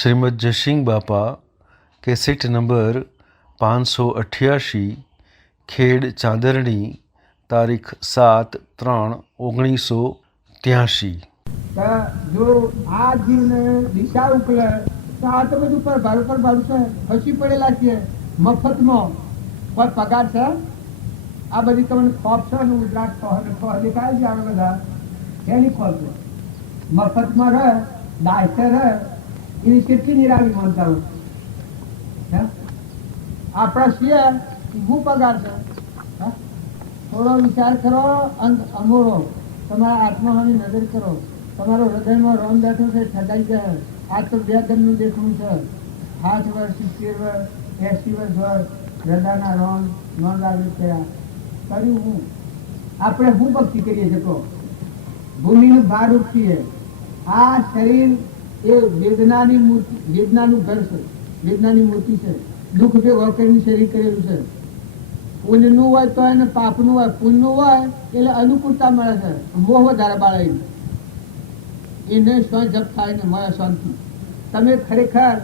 श्रीमद जयसिंह बापा cassette number 588 खेड़ चांदरणी तारीख 7/3/1983। जो आ जीवने दिशा उकले तो आ तो બધું પર ભાડું છે ખસી પડેલા છે મફતમાં કોઈ પગાર છે આ બધી તમને ખોફ છે ને ઉજરાટ ખોફ દેખાય છે આ બધા એની ખોફ છે મફતમાં રહે ડાયટર રહે એની કેટલી નિરામી માનતા હોય આપણા છીએ શું પગાર છે થોડો વિચાર કરો અંત અમોરો તમારા આત્માની નજર કરો તમારો હૃદયમાં રોમ બેઠો છે ઠગાઈ જાય આ તો બે દમનું દેખવું છે 8 વર્ષ 70 વર્ષ 80 વર્ષ હોય હૃદયના રોમ ન લાગે કર્યા કર્યું હું આપણે શું ભક્તિ કરીએ છીએ ભૂમિનું ભાર ઉઠીએ આ શરીર એ વેદનાની મૂર્તિ વેદનાનું ઘર છે વેદનાની મૂર્તિ છે દુઃખ ભેગો કરીને શરીર કરેલું છે પુણ્યનું હોય તો એને પાપનું હોય પુણ્યનું હોય એટલે અનુકૂળતા મળે છે મોહ વધારે બાળે એને સ્વ જપ થાય ને મળે શાંતિ તમે ખરેખર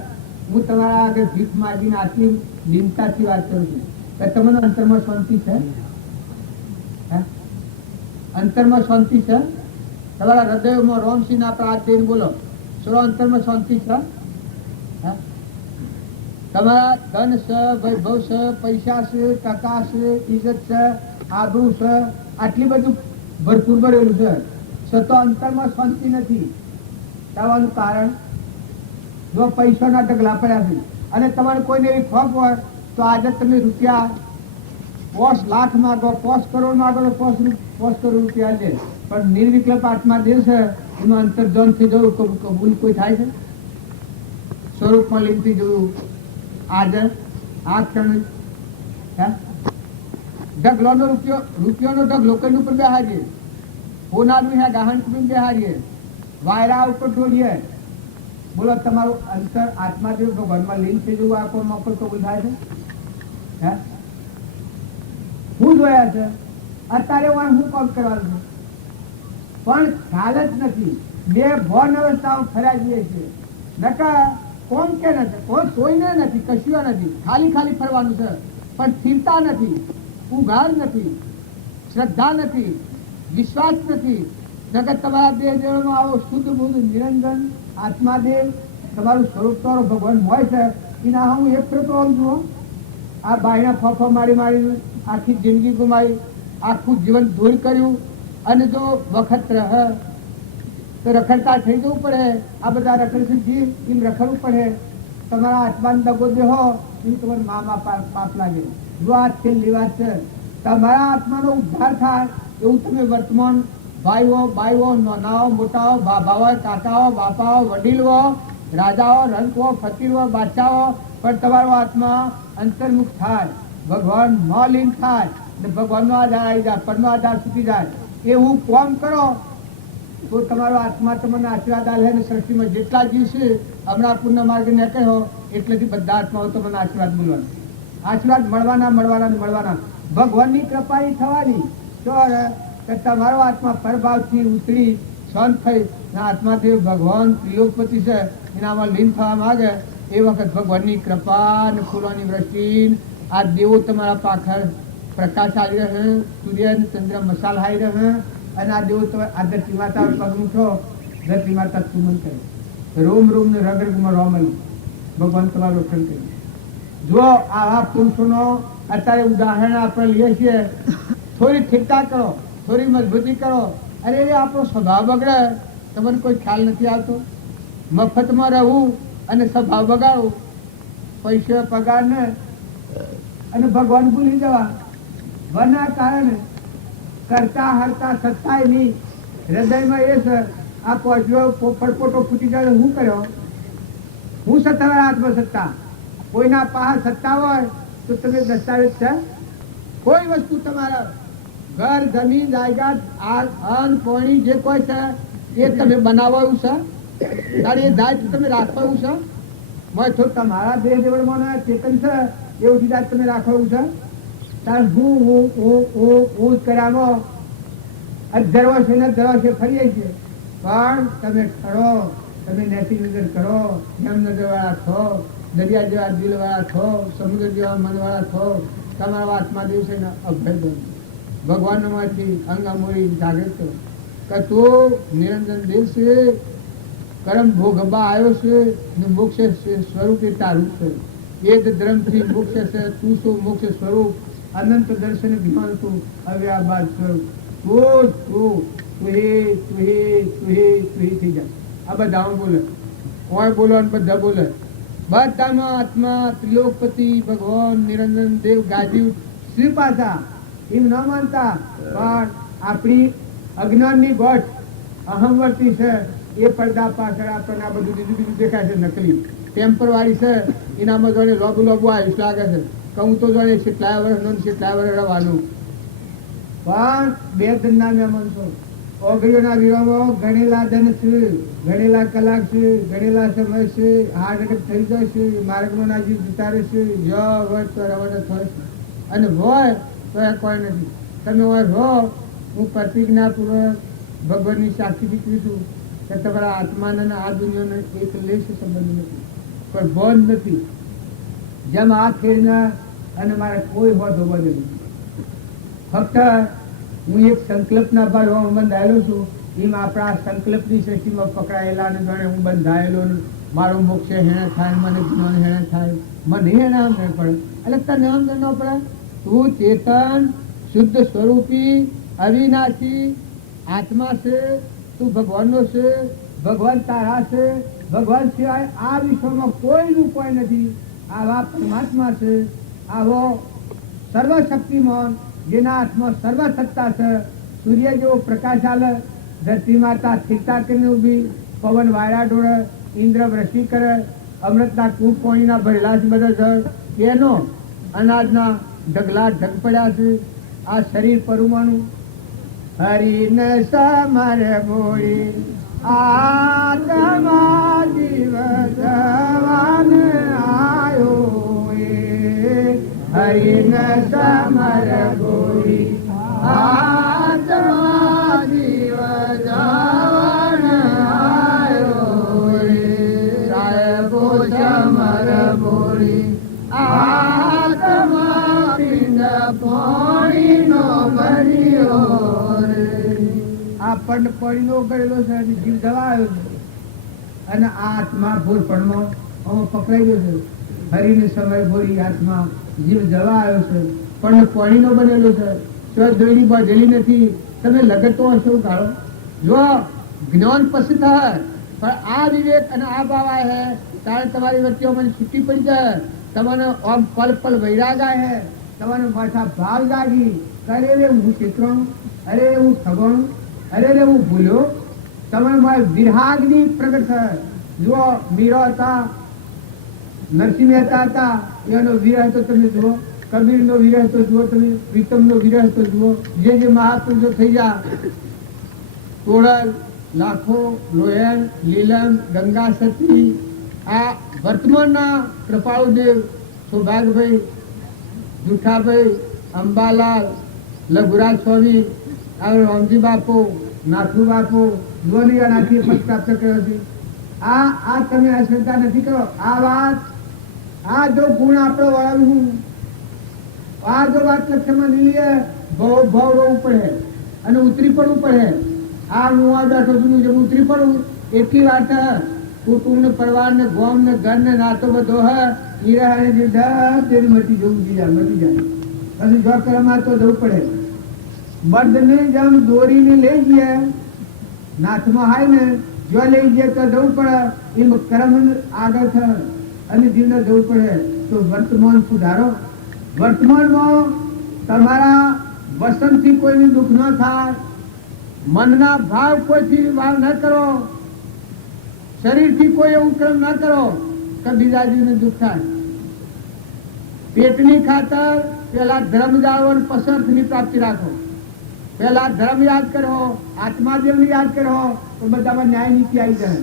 હું તમારા આગળ ભીખ માગીને આટલી નિમતાથી વાત કરું છું કે તમને અંતરમાં શાંતિ છે અંતરમાં શાંતિ છે તમારા હૃદયમાં રોમસિંહ આપણે હાથ દઈને બોલો ચલો અંતરમાં શાંતિ છે તમારા ધન છે વૈભવ છે પૈસા છે ટકા છે ઇજ્જત છે આબરૂ છે આટલી બધું ભરપૂર ભરેલું છે છતાં અંતરમાં શાંતિ નથી થવાનું કારણ જો પૈસાના ઢગલા પડ્યા છે અને તમારે કોઈને એવી ખોફ હોય તો આજે તમે રૂપિયા 5 લાખ માગો 5 કરોડ માગો તો 5 કરોડ રૂપિયા લે પણ નિર્વિકલ્પ આત્મા જે છે એનું અંતર્જન થઈ જવું કબૂલ કોઈ થાય છે સ્વરૂપમાં લીનથી જોયું આજે આ ક્ષણ ઢગલોનો રૂપિયાનો ઢગલો કઈ ઉપર બેહારીએ હોનાનું હે ગાહન કુટુંબ બેહારીએ વાયરા ઉપર ઢોળીએ બોલો તમારું અંતર આત્માદેવ ભગવાનમાં લીન થઈ જવું આ કોઈ મોકલ કબૂલ થાય છે હું જોયા છે અત્યારે હું કામ કરવાનું છું પણ ખ્યાલ જ નથી બે ભોન અવસ્થાઓ ફર્યા જઈએ છીએ નકા કોણ કે નથી કોઈ કોઈને નથી કશું નથી ખાલી ફરવાનું છે પણ સ્થિરતા નથી ઉઘાર નથી શ્રદ્ધા નથી વિશ્વાસ નથી નકર તમારા દેહ દેવમાં આવો શુદ્ધ બુદ્ધ નિરંજન આત્માદેવ તમારું સ્વરૂપ તો ભગવાન હોય છે એના હું એક ફેર તો આવું છું આ બાયના ફોફો મારી આખી જિંદગી ગુમાવી આખું જીવન ધૂળ કર્યું અને જો વખત રહે તો રખડતા થઈ જવું પડે આ બધા રખડતું જીવ એમ રખડવું પડે તમારા આત્માને દગો દેહો એમ તમારા મા પાપ લાગે જો આ છેલ્લી વાત છે તમારા આત્માનો ઉદ્ધાર થાય એવું તમે વર્તમાન ભાઈઓ બાઈઓ નાનાઓ મોટાઓ ભાભાઓ કાકાઓ બાપાઓ વડીલો રાજાઓ રંકો ફકીરો બાદશાહો પણ તમારો આત્મા અંતર્મુખ થાય ભગવાન ન લીન થાય ને ભગવાનનો આધાર આવી જાય પરનો આધાર છૂટી જાય એવું કોમ કરો તો તમારો આત્મા તમને આશીર્વાદ આલે ને સૃષ્ટિમાં જેટલા જીવ છે હમણાં પુણ્ય માર્ગ ને કહો એટલેથી બધા આત્માઓ તમને આશીર્વાદ મળવાના આશીર્વાદ મળવાના ભગવાનની કૃપાની થવાની તો તમારો આત્મા પરભાવથી ઉતરી શાંત થઈ આત્માદેવ ભગવાન ત્રિલોકપતિ છે એનામાં લીન થવા માંગે એ વખત ભગવાનની કૃપા ને ફૂલોની વૃષ્ટિ આ દેવો તમારા પાખર પ્રકાશ આવી રહે સૂર્ય ચંદ્ર મસાલ આવી રહે અને આ દેવો તમે આ ધરતી માતા પગનું છો ધરતી માતા સુમન કરે રોમ રોમ ને રગ રગમાં રોમલ ભગવાન તમારું રક્ષણ કરે જો આવા પુરુષોનો અત્યારે ઉદાહરણ આપણે લઈએ છીએ થોડી ઠીકઠાક કરો થોડી મજબૂતી કરો અરે આપણો સ્વભાવ બગડે તમને કોઈ ખ્યાલ નથી આવતો મફતમાં રહેવું અને સ્વભાવ બગાડવું પૈસા પગાર ને અને ભગવાન ભૂલી જવા વના કારણે કરતા હરતા સત્તાય નહીં હૃદયમાં એ છે આ પહોંચ્યો પડપોટો ફૂટી જાય હું કર્યો હું સત્તાવાર આત્મસત્તા કોઈના પાસે સત્તા હોય તો તમે દસ્તાવેજ છે કોઈ વસ્તુ તમારા ઘર જમીન જાયદાદ અન્ન પાણી જે કોઈ છે એ તમે બનાવો એવું છે તારી એ જાત તમે રાખો એવું છે મેં તો તમારા દેહ દેવળમાં ચેતન છે એવું જ તમે રાખો એવું છે તાર હું કર્યામાં 11 વર્ષે ફરીએ છીએ પણ તમે ખરો તમે નેતી નજર કરો, જેમ નજરવાળા છો, દરિયા જેવા દિલવાળા છો, સમુદ્ર જેવા મનવાળા છો, તમારો આત્મા દિવસે અભય બનો. ભગવાનમાંથી અંગામૂળી જાગૃત કરો કે તું નિરંજન દેવ છે, કરમ ભોગબા આવ્યો છે ને મોક્ષ સ્વરૂપે તારું છે. એ જ ધર્મથી મોક્ષ છે. તું શું મોક્ષ સ્વરૂપ, અનંત દર્શન જ્ઞાન તું અવ્યાબાદ સ્વરૂપ. તું તું થઈ જાય. આ બધા બોલે, કોઈ બોલો ને બધા બોલે. બધામાં આત્મા ત્રિલોકપતિ ભગવાન નિરંજન દેવ ગાજ્યું શ્રી પાછા એમ ન માનતા, પણ આપણી અજ્ઞાનની ગોઠ અહમવર્તી છે એ પડદા પાછળ આપણને આ બધું બીજું બીજું દેખાય છે. નકલી ટેમ્પર વાળી છે, એનામાં જોડે લોબુ લોબુ આયુષ લાગે છે કે હું તો જોડે કેટલાય વર્ષ રહેવાનું. પણ બે ધનના મહેમાન છો. ઓગળીઓના વિરોમાં ગણેલા ધન છે, ગણેલા કલાક છે, ગણેલા સમય છે. હાર્ટ એટેક થઈ જાય છે, માર્ગમાં ના જીવ જતા રહેશે, જો હોય તો રવાના થાય છે, અને હોય તો એ કોઈ નથી. તમે હોય રહો, હું પ્રતિજ્ઞાપૂર્વક ભગવાનની સાક્ષી દીકરી છું કે તમારા આત્માને આ દુનિયાને એક લેશ સંબંધ નથી, કોઈ બોધ નથી. જેમ આ ખેડના અને મારે કોઈ બોધ હોવા નથી. ફક્ત હું એક સંકલ્પના ભાગમાં બંધાયેલો છું. એમ આપણા સંકલ્પની સૃષ્ટિમાં પકડાયેલા ને જાણે હું બંધાયેલો, મારો મોક્ષ હેણે થાય, મને જ્ઞાન હેણે થાય, મને હેણે આમ નહીં પડે. એટલે તને આમ ન પડે. તું ચેતન શુદ્ધ સ્વરૂપી અવિનાશી આત્મા છે. તું ભગવાનનો છે, ભગવાન તારા છે. ભગવાન સિવાય આ વિશ્વમાં કોઈનું કોઈ નથી. આવા પરમાત્મા છે, આવો સર્વશક્તિમાન, જેના હાથમાં સર્વ સત્તા છે. સૂર્ય જેવો પ્રકાશ આલે, ધરતી માતા સ્થિરતા કરીને ઉભી, પવન વાયરા ડોળે, ઇન્દ્ર વૃષ્ટિ કરે, અમૃતના કૂપ પાણીના ભરેલા છે બધા જળ, એનો અનાજના ઢગલા ઢગ પડ્યા છે. આ શરીર પરમાણુ હરિને સમર બોળી આત્મા જીવ જવાન આયો એ, હરિને સમર બોળી આત્મા જીવ જવાન આયો રે, સાહેબો સમર બોળી આત્મા પિંડ પાણીનો ભર્યો રે. આ પંડ પાણીનો કરેલો છે, જીવ જવાયો છે, અને આ આત્મા ભૂરપણમાં પકડાઈ ગયો છે. હરિને સમય ભોળી આત્મા જીવ જવાયો છે, પણ પાણીનો બનેલો છે. ધોઈની બાંધેલી નથી. તમે લગતો હશો ગાળો જો જ્ઞાન પછી થાય, પણ આ વિવેક અને આ ભાવ હે ત્યારે તમારી વચ્ચે મને છૂટી પડી જાય. તમારે આમ પલ પલ વૈરાગ હે, તમારે પાછા ભાવ જાગી. અરે રે હું ચિત્રણ, અરે રે હું ઠગણ, અરે રે હું ભૂલ્યો. તમારે મારે વિરાગની પ્રગટ થાય. જુઓ મીરા હતા, નરસિંહ મહેતા હતા, એનો વિરહ તો તમે જુઓ. કબીર નો વિરહ તો જુઓ તમે, પ્રીતમ નો વિરહ તો જુઓ. જે મહાપુરુષો થઈ ગયા, તોડલ, લાખો, લોયન, લીલમ, ગંગા સતી, આ વર્તમાનના કૃપાળુદેવ, સૌભાગભાઈ, જુઠાભાઈ, અંબાલાલ, લઘુરાજ સ્વામી, રામજી બાપુ, નાથુ બાપુ, નાથી પદ પ્રાપ્ત કર્યો છે. આ તમે અશ્રદ્ધા નથી કરો. આ વાત, આ જો ગુણ આપણો વળાવું, આ જો વાત લક્ષ્યમાં નહીં લે, ભાવ રહેવું પડે અને ઉતરી પડવું પડે. આ હું આ બેઠો છું, જેમ ઉતરી પડું એટલી વાત કુટુંબ ને પરિવાર ને ગોમ ને ઘર ને નાતો બધો હે મટી જવું મટી જાય. પછી જો કરવામાં તો જવું પડે. બળદને જેમ દોરીને લઈ ગયા નાથમાં હાય ને, જો લઈ ગયા તો જવું પડે. એમ કર્મ આગળ થાય અને જીવને જવું પડે. તો વર્તમાન સુધારો. વર્તમાનમાં તમારા વસનથી કોઈને દુઃખ ન થાય, મનના ભાવ કોઈથી ભાવ ન કરો, શરીરથી કોઈ એવું કર્મ ન કરો કે બીજા જીવને દુઃખ થાય. પેટની ખાતર પેલા ધર્મ જાળવો, પસંદની પ્રાપ્તિ રાખો. પેલા ધર્મ યાદ કરો, આત્માદેવને યાદ કરો, તો બધામાં ન્યાય નીતિ આવી જાય.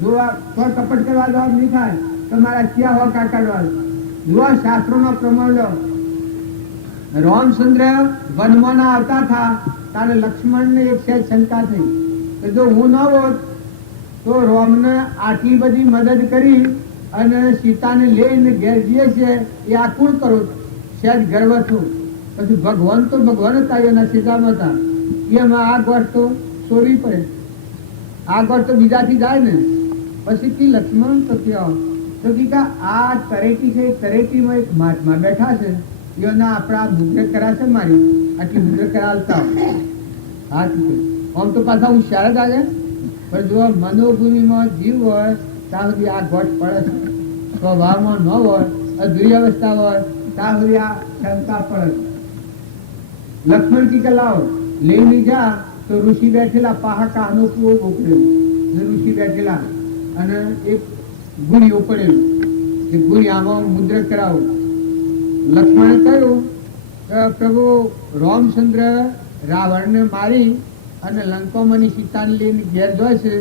જો કોઈ કપટ કરવા જવાબ નહીં થાય, તમારા ક્યાં હો કાઢવા. જો શાસ્ત્રોનો પ્રમાણ લો. રામચંદ્ર વનમાં આવતા હતા ત્યારે લક્ષ્મણ ને એક સહેજ શંકા થઈ કે જો હું ન હોત તો રોમને આટલી બધી મદદ કરી અને સીતાને લઈને ઘેર જઈએ છે એ આ કોણ કરો સહેજ ગર્વ છું. પછી ભગવાન તો ભગવાન હતા, એના સીતામાં હતા, એમાં આ ગોઠ તો ચોરવી પડે, આ ગોઠ તો બીજાથી જાય ને. પછી કી લક્ષ્મણ તો કયો તો કે આ તરેટી છે, તરેટીમાં એક મહાત્મા બેઠા છે, એના આપણા મુદ્રે કરાશે મારી આટલી મુદ્રે કરાવતા હા આમ તો પાછા હોશિયાર જ આવે. પણ જો મનોભૂમિમાં જીવ હોય ત્યાં સુધી આ ગોઠ પડે છે, સ્વભાવમાં ન હોય, અધૂરી અવસ્થા હોય ત્યાં સુધી આ શંકા પડે. લક્ષ્મણ કી કે લાવો લઈને જા તો ઋષિ બેઠેલા પહાકા અનોખું ઉકળેલું, ઋષિ બેઠેલા અને એક ગુણી ઉપડેલું, એ ગુણી આમાં મુદ્રક કરાવો. લક્ષ્મણે કહ્યું કે પ્રભુ રામચંદ્ર રાવણને મારી અને લંકામાંની સીતાને લઈને ઘેર જાય છે,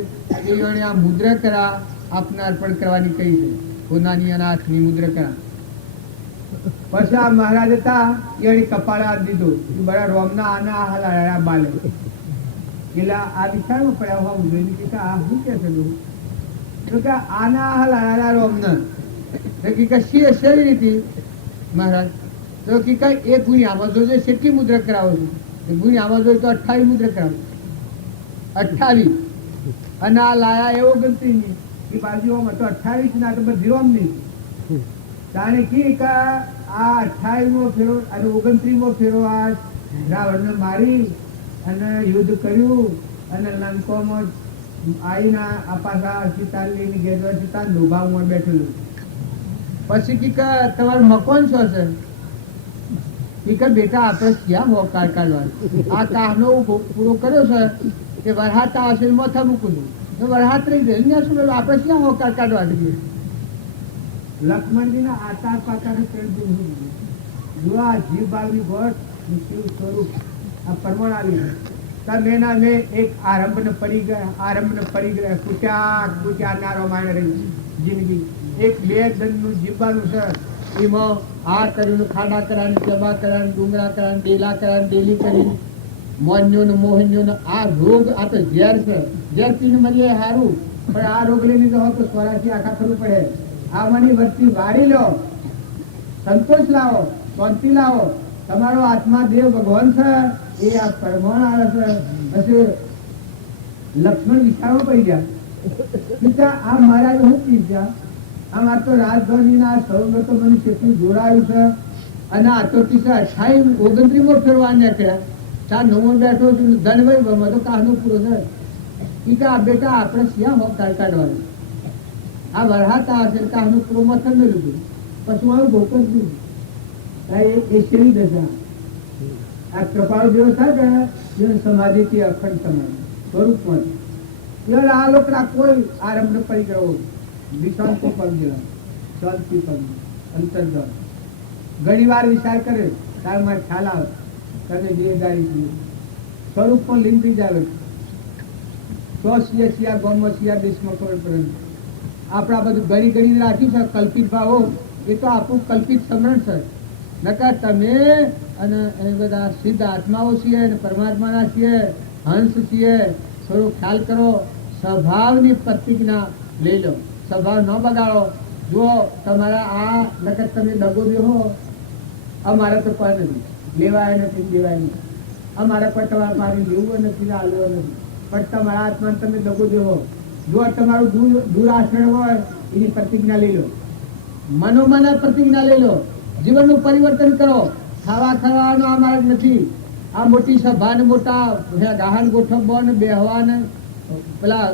એ જોડે આ મુદ્રા કરા આપને અર્પણ કરવાની કહી છે, સોનાની અને હાથની મુદ્રા કરા. પછી આ મહારાજ હતા એને કપાળ હાથ દીધો, બરા રોમના આના હલાયા બાલે એટલે આ વિચારવું પડ્યા હોવું જોઈએ કે આ શું કે છે તો કે આના હલાયા રોમને કે શેરી રીતે મહારાજ તો કે એ ગુણી આમાં જોજો કેટલી મુદ્રા કરાવો છો, ગુણી આમાં જોઈએ તો 28 મુદ્રા કરાવો, 28 અને આ લાયા એવો ગણતી નહીં એ બાજુમાં તો 28 ના તો બધી રોમ નહીં જાણે કે આ 28મો ફેરો અને 29મો ફેરો આ રાવણને મારી અને યુદ્ધ કર્યું અને લંકામાં આવીને આ પાછા સીતા લઈને ગેરવા સીતા લોભામાં બેઠેલું. પછી કે તમારું મકાન શું છે કે બેટા આપણે ક્યાં હોકાર કાઢવાનું, આ કાહનો પૂરો કર્યો છે કે વરહાત આવશે માથા મૂકું છું, વરહાત રહી જાય શું આપણે ક્યાં હોકાર કાઢવા દઈએ. લક્ષ્મણજી ના આચાર પાચાને જો આ જીવ ભાવની ગોઠ શિવ સ્વરૂપ આ પરમાણ આવી તમે ના મેં એક આરંભને પડી ગયા કુટ્યા ના રામાયણ રહી જિંદગી એક બે દંડનું જીવવાનું છે, એમાં આ કર્યું ખાડા કરાને જબા કરાને ડુંગરા કરાને ડેલા કરાને ડેલી કરી મોન્યો ને મોહન્યો ને આ રોગ આ તો ઝેર છે, ઝેર પીને મરીએ સારું પણ આ રોગ લઈને જો તો સ્વરાથી આખા થવું પડે. આમાંની વસ્તી વાળી લો, સંતોષ લાવો, શાંતિ લાવો, તમારો આત્મા દેવ ભગવાન છે એ આ પરમાણ આવે છે. પછી લક્ષ્મણ વિચારવા પડી ગયા આ મહારાજ હું પીસ્યા આમ આ તો રાજધાની ના સૌ તો મને કેટલું જોડાયું છે અને આ તો 29મો ફેરવા નીકળ્યા 9મો બેઠો છું ધનભાઈ બમાં તો કાહનો પૂરો છે કે આ બેટા આપણે શ્યામ હોકાર કાઢવાનું આ વરહાતા હશે કાહનું પૂરો મથન ન લીધું પછી આવું ભોકસ દીધું એ શેરી દશા આ કપાળ જેવો થાય કે સમાધિથી અખંડ સમાધિ સ્વરૂપમાં આ લોકો કોઈ આરંભ પરિગ્રહો વિશાંતિ પગ જેવા શાંતિ પગ અંતર્ગત ઘણી વાર વિચાર કરે તાર માં ખ્યાલ આવે તને દેહદારી સ્વરૂપમાં લીન થઈ જાય તો સિયા ગામમાં સિયા દેશમાં ખબર પડે. આપણા બધું ગણી ગણી રાખ્યું છે કલ્પિત ભાવો એ તો આપણું કલ્પિત સમરણ છે, નકર તમે અને એ બધા સિદ્ધ આત્માઓ છીએ અને પરમાત્માના છીએ, હંસ છીએ. થોડું ખ્યાલ કરો, સ્વભાવની પ્રતિજ્ઞા લઈ લો, સ્વભાવ ન બગાડો. જો તમારા આ નકર તમે દગો દેહો અમારે તો કોઈ નથી લેવાય નથી દેવાય નથી, અમારે કોઈ તમારે મારી લેવું નથી હાલવું નથી, પણ તમારા આત્માને તમે દગો દેહો. જો તમારું દૂર આચરણ હોય એની પ્રતિજ્ઞા લઈ લો, મનોમન પ્રતિજ્ઞા લઈ લો, જીવનનું પરિવર્તન કરો. ખાવા ખાવાનો આ માર્ગ નથી, આ મોટી સભા ને મોટા ગાહન ગોઠવવો ને બેહવા ને પેલા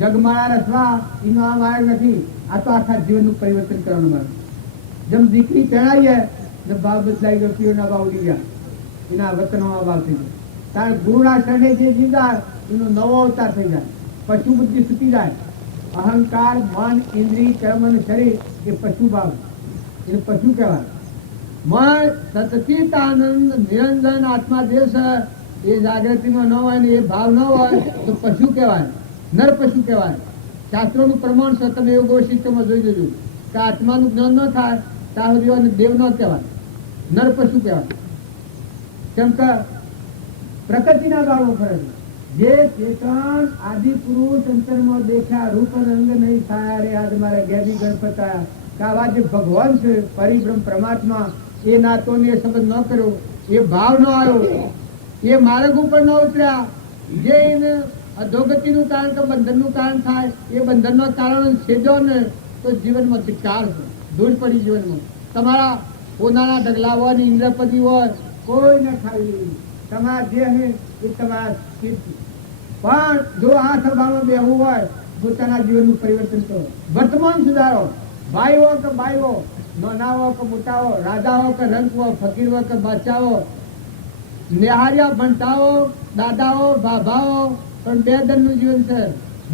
જગમાળા રસવા એનો આ માર્ગ નથી. આ તો આખા જીવનનું પરિવર્તન કરવાનું માર્ગ. જેમ દીકરી ચણાઈએ ને ભાવ બદલાઈ ગયો, પીઓના ભાવ ઉડી ગયા, એના વતનોમાં ભાવ થઈ ગયા. કારણ ગુરુના શરણે જે જીવતા એનો નવો અવતાર થઈ જાય, પશુ બુદ્ધિ છૂટી જાય. અહંકાર મન ઇન્દ્રિય કર્મ અને શરીર એ પશુ ભાવ, એને પશુ કહેવાય. મન સચિત આનંદ નિરંજન આત્મા દેવ છે એ જાગૃતિમાં ન હોય ને એ ભાવ ન હોય તો પશુ કહેવાય, નર પશુ કહેવાય. શાસ્ત્રોનું પ્રમાણ છે, તમે યોગ શિષ્ટમાં જોઈ જજો કે આત્માનું જ્ઞાન ન થાય ત્યાં સુધી દેવ ન કહેવાય, નર પશુ કહેવાય. કેમ કે પ્રકૃતિના ભાવો ફરે છે, જે ચેતન આદિ પુરુષ અંતરમાં દેખ્યા રૂપ રંગ નહીં થાય રે આજ મારા ગેદી ગણપતા કે આવા જે ભગવાન છે પરિબ્રહ્મ પરમાત્મા એ નાતો ને સંબંધ ન કર્યો, એ ભાવ ન આવ્યો, એ માર્ગ ઉપર ન ઉતર્યા, જે એને અધોગતિનું કારણ કે બંધનનું કારણ થાય, એ બંધનનું કારણ છેદો ને તો જીવનમાં ધિક્કાર છે, ધૂળ પડી જીવનમાં. તમારા પોતાના ઢગલા હોય ને ઇન્દ્રપતિ હોય કોઈ ન ખાવી, તમારા જે હે એ તમારા સ્થિર છે. પણ જો આ સભામાં બેહવું હોય પોતાના જીવનનું પરિવર્તન કરો, વર્તમાન સુધારો. ભાઈ હો કે બાઈ હો, નાના હો કે મોટા હો, રાજા હો કે રંક હો, ફકીર હો કે બાદશાહ હો, નિહાળ્યા ભણતાઓ દાદાઓ બાભાઓ, પણ બે દનનું જીવન છે.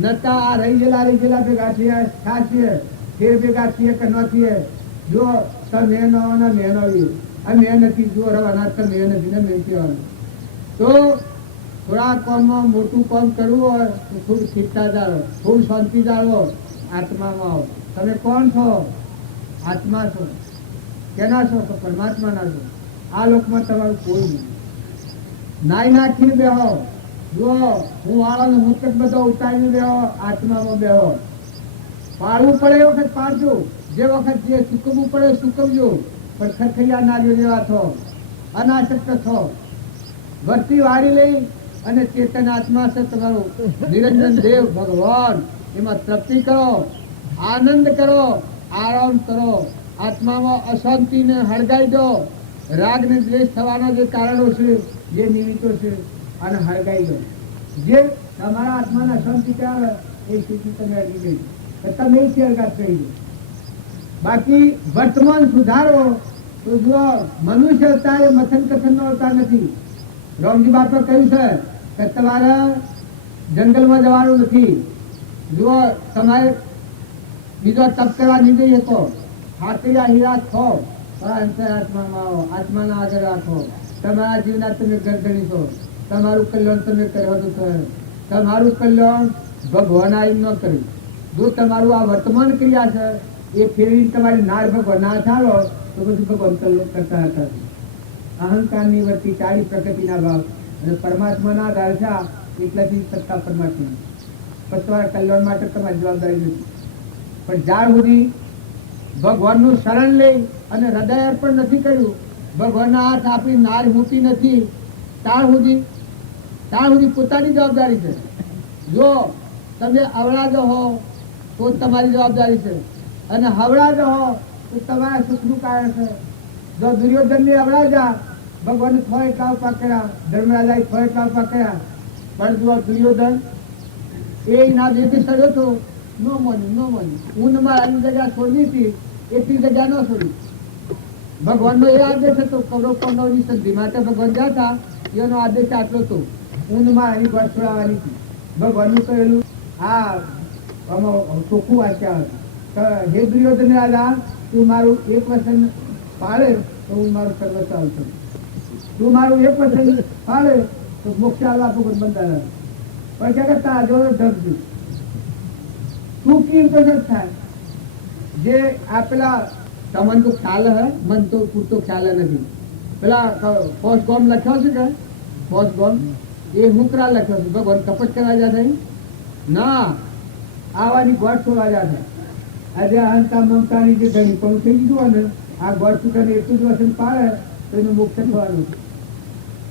નતા આ રહી ગયેલા ભેગા છીએ, ખાસીએ ફેર ભેગા છીએ કે ન છીએ. જો તમે ન ને મેં નવી અમે નથી, જો રવાના તમે નથી ને મેં કહેવાનું. તો થોડા કામમાં મોટું કામ કરવું હોય તો ખૂબ શીખતા જાળો, ખૂબ શાંતિ જાળવો, આત્મામાં આવો. તમે કોણ છો? આત્મા છો. કેના છો? તો પરમાત્માના છો. આ લોકમાં તમારું કોઈ નહીં. નાઈ નાખીને બેહો, જો હું વાળાનો હું તક બધો ઉતારીને બેહો, આત્મામાં બેહો. પાડવું પડે એ વખત પાડજો, જે વખત જે સુકવવું પડે સુકવજો, પણ ખરખૈયા ના જેવા થો, અનાસક્ત થો. વર્તી વાળી લઈ અને ચેતન આત્મા છે તમારું નિરંજન દેવ ભગવાન, એમાં તૃપ્તિ કરો, આનંદ કરો, આરામ કરો. આત્મામાં અશાંતિને હળગાઈ દો. રાગ ને દ્વેષ થવાના જે કારણો છે, જે નિમિત્તો છે, અને હળગાઈ દો. જે તમારા આત્માના અશાંતિ આવે એ સ્થિતિ તમે અડી ગઈ, તમે એ હળગાત કરી દો. બાકી વર્તમાન સુધારો તો જુઓ, મનુષ્ય અવતાર એ મથન કથન નો અવતાર નથી. રામજી બાપા કહ્યું છે કે તમારે જંગલમાં જવાનું નથી. જુઓ, તમારે બીજો તપ કરવા નહીં જઈ શકો. હાથિયા હીરા ખો, પણ અંતરાત્મામાં આવો, આત્માના આગળ રાખો. તમારા જીવના તમે ગરદણી છો. તમારું કલ્યાણ તમે કરવાનું છે. તમારું કલ્યાણ ભગવાન આઈ ન કર્યું. જો તમારું આ વર્તમાન ક્રિયા છે એ ફેરવી તમારી નાળ ભગવાન ના ચાલો તો બધું ભગવાન કલ્યાણ કરતા હતા. અહંકારની વચ્ચે ચારી પ્રકૃતિના ભાવ અને પરમાત્માના દારસા એટલાથી સત્તા પરમાત્મા. પણ તમારા કલ્યાણ માટે તમારી જવાબદારી નથી. પણ જ્યાર સુધી ભગવાનનું શરણ લઈ અને હૃદય અર્પણ નથી કર્યું, ભગવાનના હાથ આપી નાળ મૂકી નથી, ત્યાર સુધી પોતાની જવાબદારી છે. જો તમે અવળાજો હો તો તમારી જવાબદારી છે, અને હવળાજો હો તો તમારા સુખનું કારણ છે. જો દુર્યોધનને અવળાજા, ભગવાન થોડા એટલા ઉપા કર્યા, ધર્મરાજાએ થોડા એટલા ઉપા કર્યા, પણ જો દુર્યોધન એ ના બેથી સડ્યો હતો, ન માન્યું. હું મારાની જગ્યા છોડવી હતી એટલી જગ્યા ન છોડી. ભગવાનનો એ આદેશ હતો, કૌરવ પાંડવની સંધિ માટે ભગવાન ગયા હતા, એનો આદેશ આટલો હતો, હું મારાની ગોળ છોડાવવાની હતી. ભગવાનનું કહેલું આ ચોખ્ખું વાંચ્યા હતું, હે દુર્યોધન રાજા, તું મારું એક વચન પાળે તો હું મારું સર્વસ્વ આવશું. તું મારું એક વચન પાળે તો મોક્ષ આવવા ભગવાન બનતા નથી. પણ ક્યાં કરતા જોડે ઢબજું તું કેમ તો થાય. જે આ પેલા તમને તો ખ્યાલ હે, મન તો પૂરતો ખ્યાલ નથી. પેલા પોસ્ટ ગોમ લખ્યો છે કે પોસ્ટ ગોમ એ મુકરા લખ્યો છે. ભગવાન કપટ કરવા જાય ના, આવાની ગોળ છોડવા જાય. આજે અહંતા મમતાની જે ઘણી પણ થઈ ગયું ને, આ ગોળ છૂટાને એટલું જ વચન પાડે તો એનું મોક્ષ થવાનું.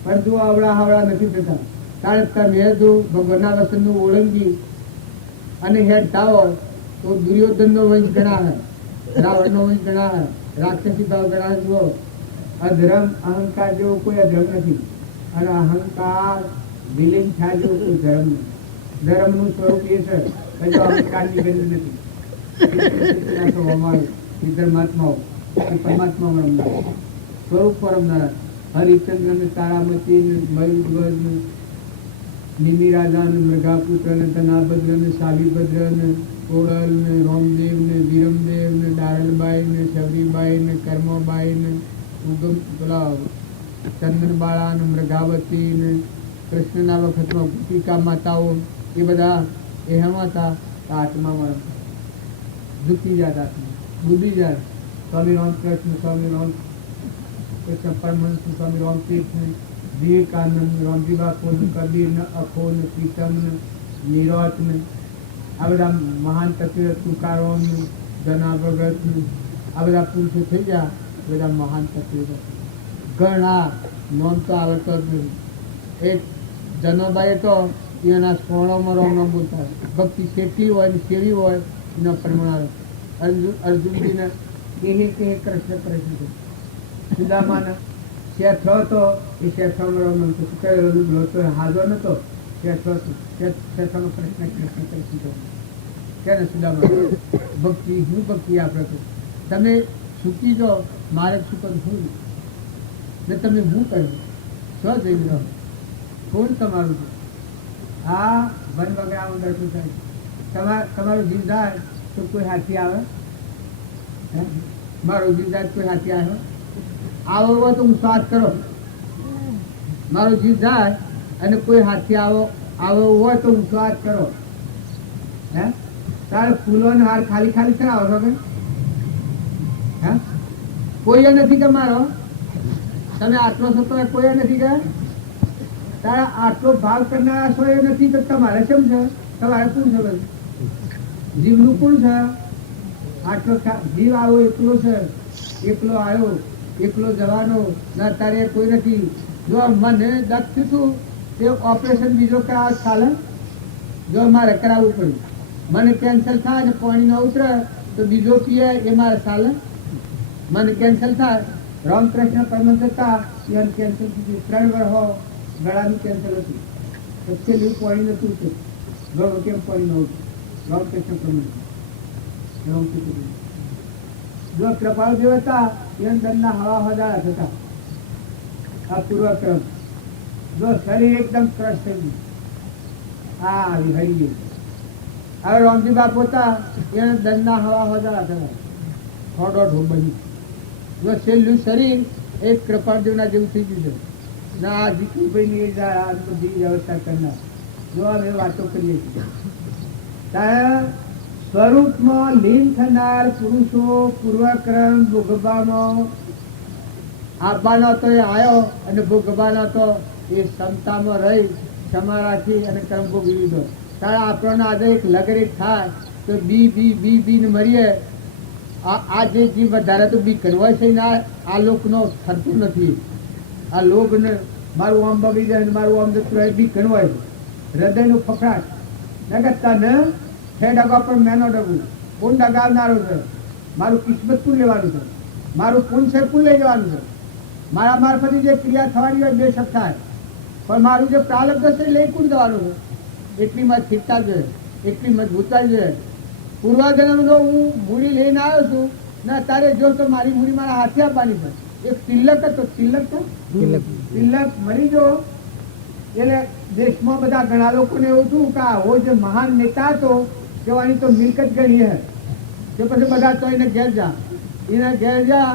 પણ જો આવડા નથી થતા. કારણ તમે જો ભગવાનના વચનનું ઓળંગી અને હેડ થાવો તો દુર્યોધનનો વંશ ગણાવે, રાવણનો વંશ ગણાવે, રાક્ષસી ભાવ ગણાવે. જુઓ, અધર્મ અહંકાર જેવો કોઈ અધર્મ નથી, અને અહંકાર વિલીન થાય જેવો કોઈ ધર્મ નથી. ધર્મનું સ્વરૂપ એ છે કે જો અહંકારની ગંધ નથી. ધર્માત્માઓ પરમાત્મા રમનાર, સ્વરૂપ રમનાર, હરિચંદ્ર ને તારામતી ને મયુરધ્વજ ને નિમિરાજા ને મૃગાપુત્ર ને ધનાભદ્ર ને શાલીભદ્ર ને કોળલ ને રોમદેવ ને વિરમદેવ ને ડારલબાઈ ને શબરીબાઈ ને કર્મબાઈ ને પેલા ચંદનબાળા ને મૃગાવતી ને કૃષ્ણના વખતમાં ગોપિકા માતાઓ એ બધા એમાં હતા. આત્મામાં ઝૂકી જાત, આત્મા બુદ્ધિ જાત. સ્વામી રામકૃષ્ણ, સ્વામી રામ કૃષ્ણ પરમહંસ, સ્વામી રામતીર્થ ને વિવેકાનંદ, રામજી બાપુ, કબીર ને અખો ને પ્રીતમ ને નિરોત ને આ બધા મહાન તત્વ તુકારામ ને જના ભગત ને આ બધા પુરુષો થઈ ગયા. બધા મહાન તત્વ ઘણા નોંધ તો આવડતો જ નહીં. એક જનોબાઈ તો એના સ્મરણોમાં રોમ ન બોલતા. ભક્તિ કેટલી હોય ને કેવી હોય એના પ્રમાણ આવે. અર્જુનજીને કે કૃષ્ણ કૃષ્ણ સુદામાને શેઠો હતો એ શેઠોમાં રોમ નતો તો હાજો નતો શેઠો શેઠોનો કૃષ્ણ કૃષ્ણ કૃષ્ણ કે ને સુદામા ભક્તિ હું ભક્તિ આપણે તો તમે સુખી જો મારે શું કરું હું ને તમે હું કર્યું શું જઈ રહ્યો કોણ તમારું છે? આ વન વગેરેમાં દર્શન થાય. તમારું જીવ જાય તો કોઈ હાથી આવે? મારો જીવ જાય કોઈ હાથી આવ્યો? આવો હોય તો હું શ્વાસ કરો. મારો જીવ જાય અને કોઈ હાથી આવો હોય તો હું શ્વાસ કરો. હે તારે ફૂલોનો હાર ખાલી ખાલી કરાવો છો કે કોઈ નથી કે મારો તમે આટલો છો તો કોઈ નથી કે તારા આટલો ભાવ કરનારા છો એ નથી તો તમારે કેમ છે? તમારે કોણ છે? જીવનું કોણ છે? આટલો જીવ આવ્યો એકલો છે, એકલો આવ્યો એકલો જવાનો ના તારે કોઈ નથી. જો મને દત્ત થયું તે ઓપરેશન બીજો કરાવ ચાલે? જો મારે કરાવવું પડ્યું. મને કેન્સર થાય ને પાણી ન ઉતરે તો બીજો પીએ એ મારે ચાલે? મને કેન્સર થાય રામકૃષ્ણ પરમહંસ હતા એને કેન્સર થયું 3 વર્ષ ગળાનું કેન્સર હતું પછી પાણી નતું ઉતરું. ગળો કેમ પાણી ન ઉતરું? રામકૃષ્ણ પરમહંસ જો કૃપાળ દેવ હતા એને દંડના હવા હજાર હતા. આ પૂર્વક્રમ જો શરીર એકદમ ક્રશ થઈ ગયું. હા હરી ગયું. હવે રામજી બાપુ હતા એને દંડના હવા હજાર હતા. થોડો બની જો છેલ્લું શરીર એક કૃપાળદેવના જેવું થઈ ગયું છે. ના જીતુભાઈ ની બધી વ્યવસ્થા કરનાર જો અમે વાતો કરીએ છીએ. સ્વરૂપમાં લીન થનાર પુરુષો પૂર્વક્રમ ભોગવવાનો આપવાનો તો એ આવ્યો અને ભોગવવાનો તો એ ક્ષમતામાં રહી ક્ષમા રાખી અને કર્મ ભોગવી લીધો. ત્યારે આપણને આજે એક લગરી થાય તો બી ને મરીએ. આ જે જીવ વધારે તો બી કરવા છે ને આ લોકનો થતું નથી. આ લોક ને મારું આમ બગડી જાય મારું આમ જતું રહે બી કનવાય હૃદયનું ફફડાટ નગતતા ને છે ડગા પર મેનો ડગું કોણ ડગાવનારું છે? મારું કિસ્મત કોણ લેવાનું છે? મારું પૂન છે કોણ લઈ જવાનું છે? મારા મારફતે જે ક્રિયા થવાની હોય બે શક થાય પણ મારું જે પ્રાલબ્ધ છે લઈ કોણ જવાનું છે? એટલી મત શીખતા જોઈએ, એટલી મજબૂતા જોઈએ. પૂર્વજન્મનો હું મૂડી લઈને આવ્યો છું ને અત્યારે જો તો મારી મૂડી મારા હાથે આપવાની છે. એક તિલક હતો તિલક મરી ગયો એટલે દેશમાં બધા ઘણા લોકોને એવું થયું કે આવો જે મહાન નેતા હતો તેવાની તો મિલકત ગણી હે કે પછી બધા તો એને ઘેર જા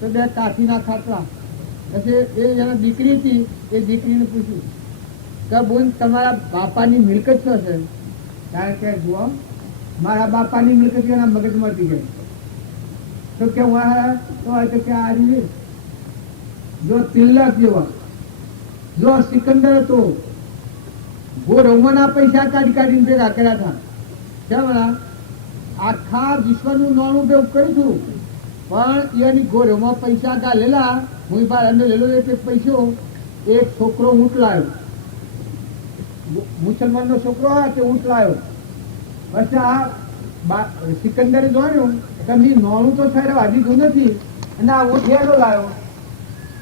તો 2 કાઠીના ખાટલા પછી એ જેના દીકરી હતી એ દીકરીને પૂછ્યું કે બોન તમારા બાપાની મિલકત શું છે? કારણ કે જુઓ મારા બાપાની મિલકત એના મગજમાંથી ગઈ તો કે આ જો તિલક જેવા જો સિકંદર હતો રોમના પૈસા કાઢીને ભેગા કર્યા હતા. કેમ આખા વિશ્વનું નાણું ભેગું કર્યું છું પણ એની ગોરોમાં પૈસા ગાલેલા હું બાર અંદર લેલો એક પૈસો એક છોકરો ઊંટ લાવ્યો. મુસલમાનનો છોકરો હોય તે ઊંટ લાવ્યો. પછી આ સિકંદરે જોયું કે નાણું તો સાહેબ વાજીતું નથી અને આ ઊંટ હેડો લાવ્યો.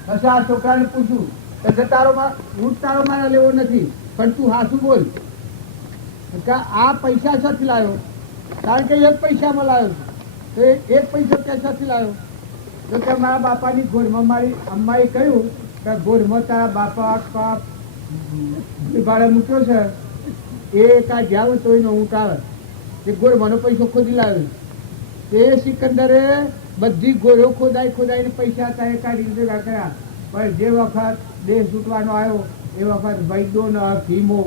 પછી આ છોકરાને પૂછ્યું કે ઊંટ તારો મારે લેવો નથી પણ તું હાસું બોલ કે આ પૈસા ક્યાંથી લાવ્યો? કારણ કે એક પૈસામાં લાવ્યો તો એક પૈસો ક્યાંથી લાવ્યો? તો કે મારા બાપાની ઘોરમાં મારી અમ્માએ કહ્યું કે ઘોરમાં તારા બાપા ભાડે મૂક્યો છે એ કાંઈ જ્યાં તો એનો ઊંટ આવે એ ઘોરમાંનો પૈસો ખોદી લાવ્યો. એ સિકંદરે બધી ગોળો ખોદાઈને પૈસા હતા એ કાઢીને ભેગા કર્યા. પણ જે વખત દેશ છૂટવાનો આવ્યો એ વખત વૈદ્યોનો ભીમો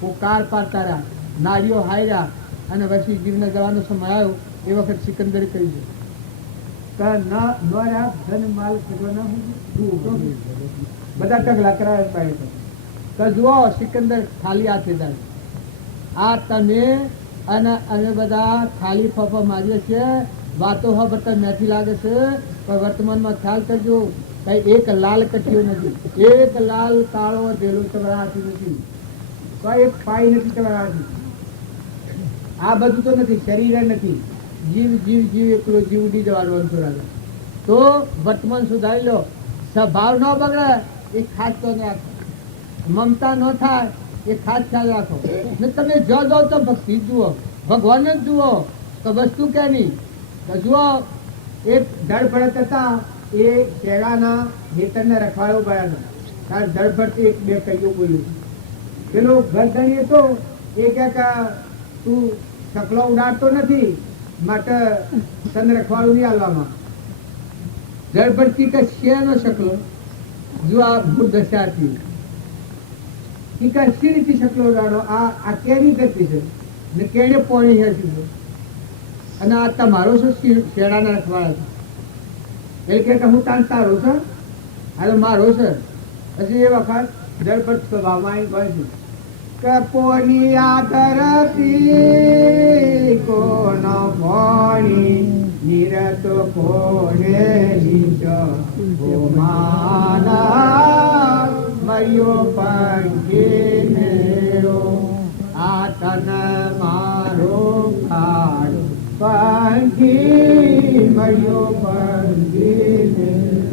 પોકાર પાડતા રહ્યા, નારીઓ હાર્યા અને પછી ગીરને જવાનો સમય આવ્યો એ વખત સિકંદરે કહી દીધું કે ન ધન માલ કરવાના બધા ટગલા કરાવે પાડે તો જુઓ સિકંદર ખાલી હાથે જાય આ તમે અને અમે બધા ખાલી ફફા મારીએ છીએ વાતો હા બધા મેથી લાગે છે પણ વર્તમાનમાં ખ્યાલ કરજો કઈ એક લાલ કટ્યો નથી એક લાલ કાળો ઢેલો તમારા હાથી નથી કઈ એક પાઈ નથી તમારા હાથી આ બધું તો નથી શરીર નથી જીવ જીવ જીવ એકલો જીવ ઉડી જવાનો અંતર આવે તો વર્તમાન સુધારી લો સ્વભાવ ન બગડે એ ખાસ તો રાખો મમતા ન થાય એ ખાસ ખ્યાલ રાખો ને તમે જો જાઓ તો ભક્તિ જુઓ ભગવાન જ જુઓ તો વસ્તુ કે નહીં તો જુઓ એક ધડભડત હતા એ શેરાના હેતરના રખવાડો ભરાના તાર ધડભડ એક બે કઈઓ બોલ્યું પેલો ગરદણી હતો એ કે તું શકલો ઉડાડતો નથી માટે તને રખવાડું નહીં હાલવામાં ધડભડતી કે શેનો શકલો જો આ ભૂત દશાથી શી રીતે શકલો ઉડાડો આ કેની ગતિ છે ને કેને પોણી હેસી છે અને આ તમારો શું શેડાના રખવાડા છે એટલે કે હું તારો છે આ તો મારો છે પછી એ વખત ધડપડ સ્વભાવમાં આવી ગયો છે કે પોની આદરતી કોનો પોણી નિરત કોને નીચ માના મયો પંખી મેરો આ તન મારો ખાડ પંખી મયો પંખી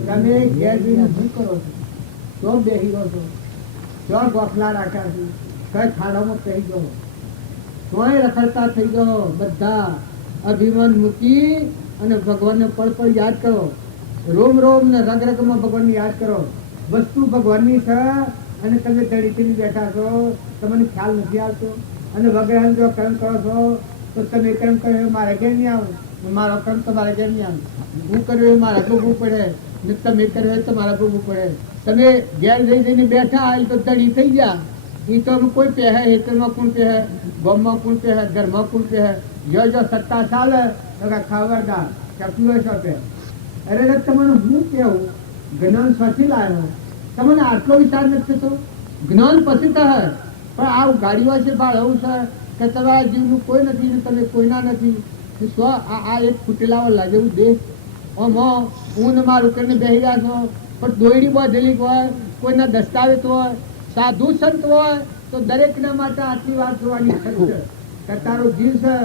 તમે ઘેર જઈને શું કરો છો તો બેસી ગયો છો તો ગોખલા રાખ્યા છે કઈ ખાડામાં કહી ગયો તોય રખડતા થઈ ગયો બધા અભિમાન મૂકી અને ભગવાનને પળ પળ યાદ કરો રોમ રોમ ને રગ રગમાં ભગવાનને યાદ કરો વસ્તુ ભગવાનની છે અને તમે દડીથી બેઠા છો તમને ખ્યાલ નથી આવતો અને વગેરે જો કર્મ કરો છો તો તમે કર્મ કર્યો મારે ઘેર નહીં આવે મારો કર્મ તમારે ઘેર નહીં આવે હું કર્યું એ મારા ભોગવું પડે ને તમે કર્યો તો મારા ભોગવું પડે તમે ઘેર જઈને બેઠા હાલ તો દડી થઈ ગયા એ તો કોઈ પહે હેતરમાં કોણ પહે ગામમાં કોણ પહે ઘરમાં કોણ પહે જો સત્તા ચાલે તો ખબરદાર ચકલું શકે અરે તમને હું કેવું જ્ઞાન સ્વથી લાવ્યો તમને આટલો વિચાર નથી થતો જ્ઞાન પછી થાય પણ આ ગાડીઓ છે બાળ એવું છે કે તમારા જીવનું કોઈ નથી ને તમે કોઈના નથી સ્વ આ એક ફૂટેલાઓ લાગે એવું દેશ ઓમ હું ને મારું કરીને બેસી રહ્યા છો પણ દોયડી બાંધેલી હોય કોઈના દસ્તાવેજ હોય સાધુ સંત હોય તો દરેકના માટે આટલી વાત જોવાની છે કે તારો જીવ છે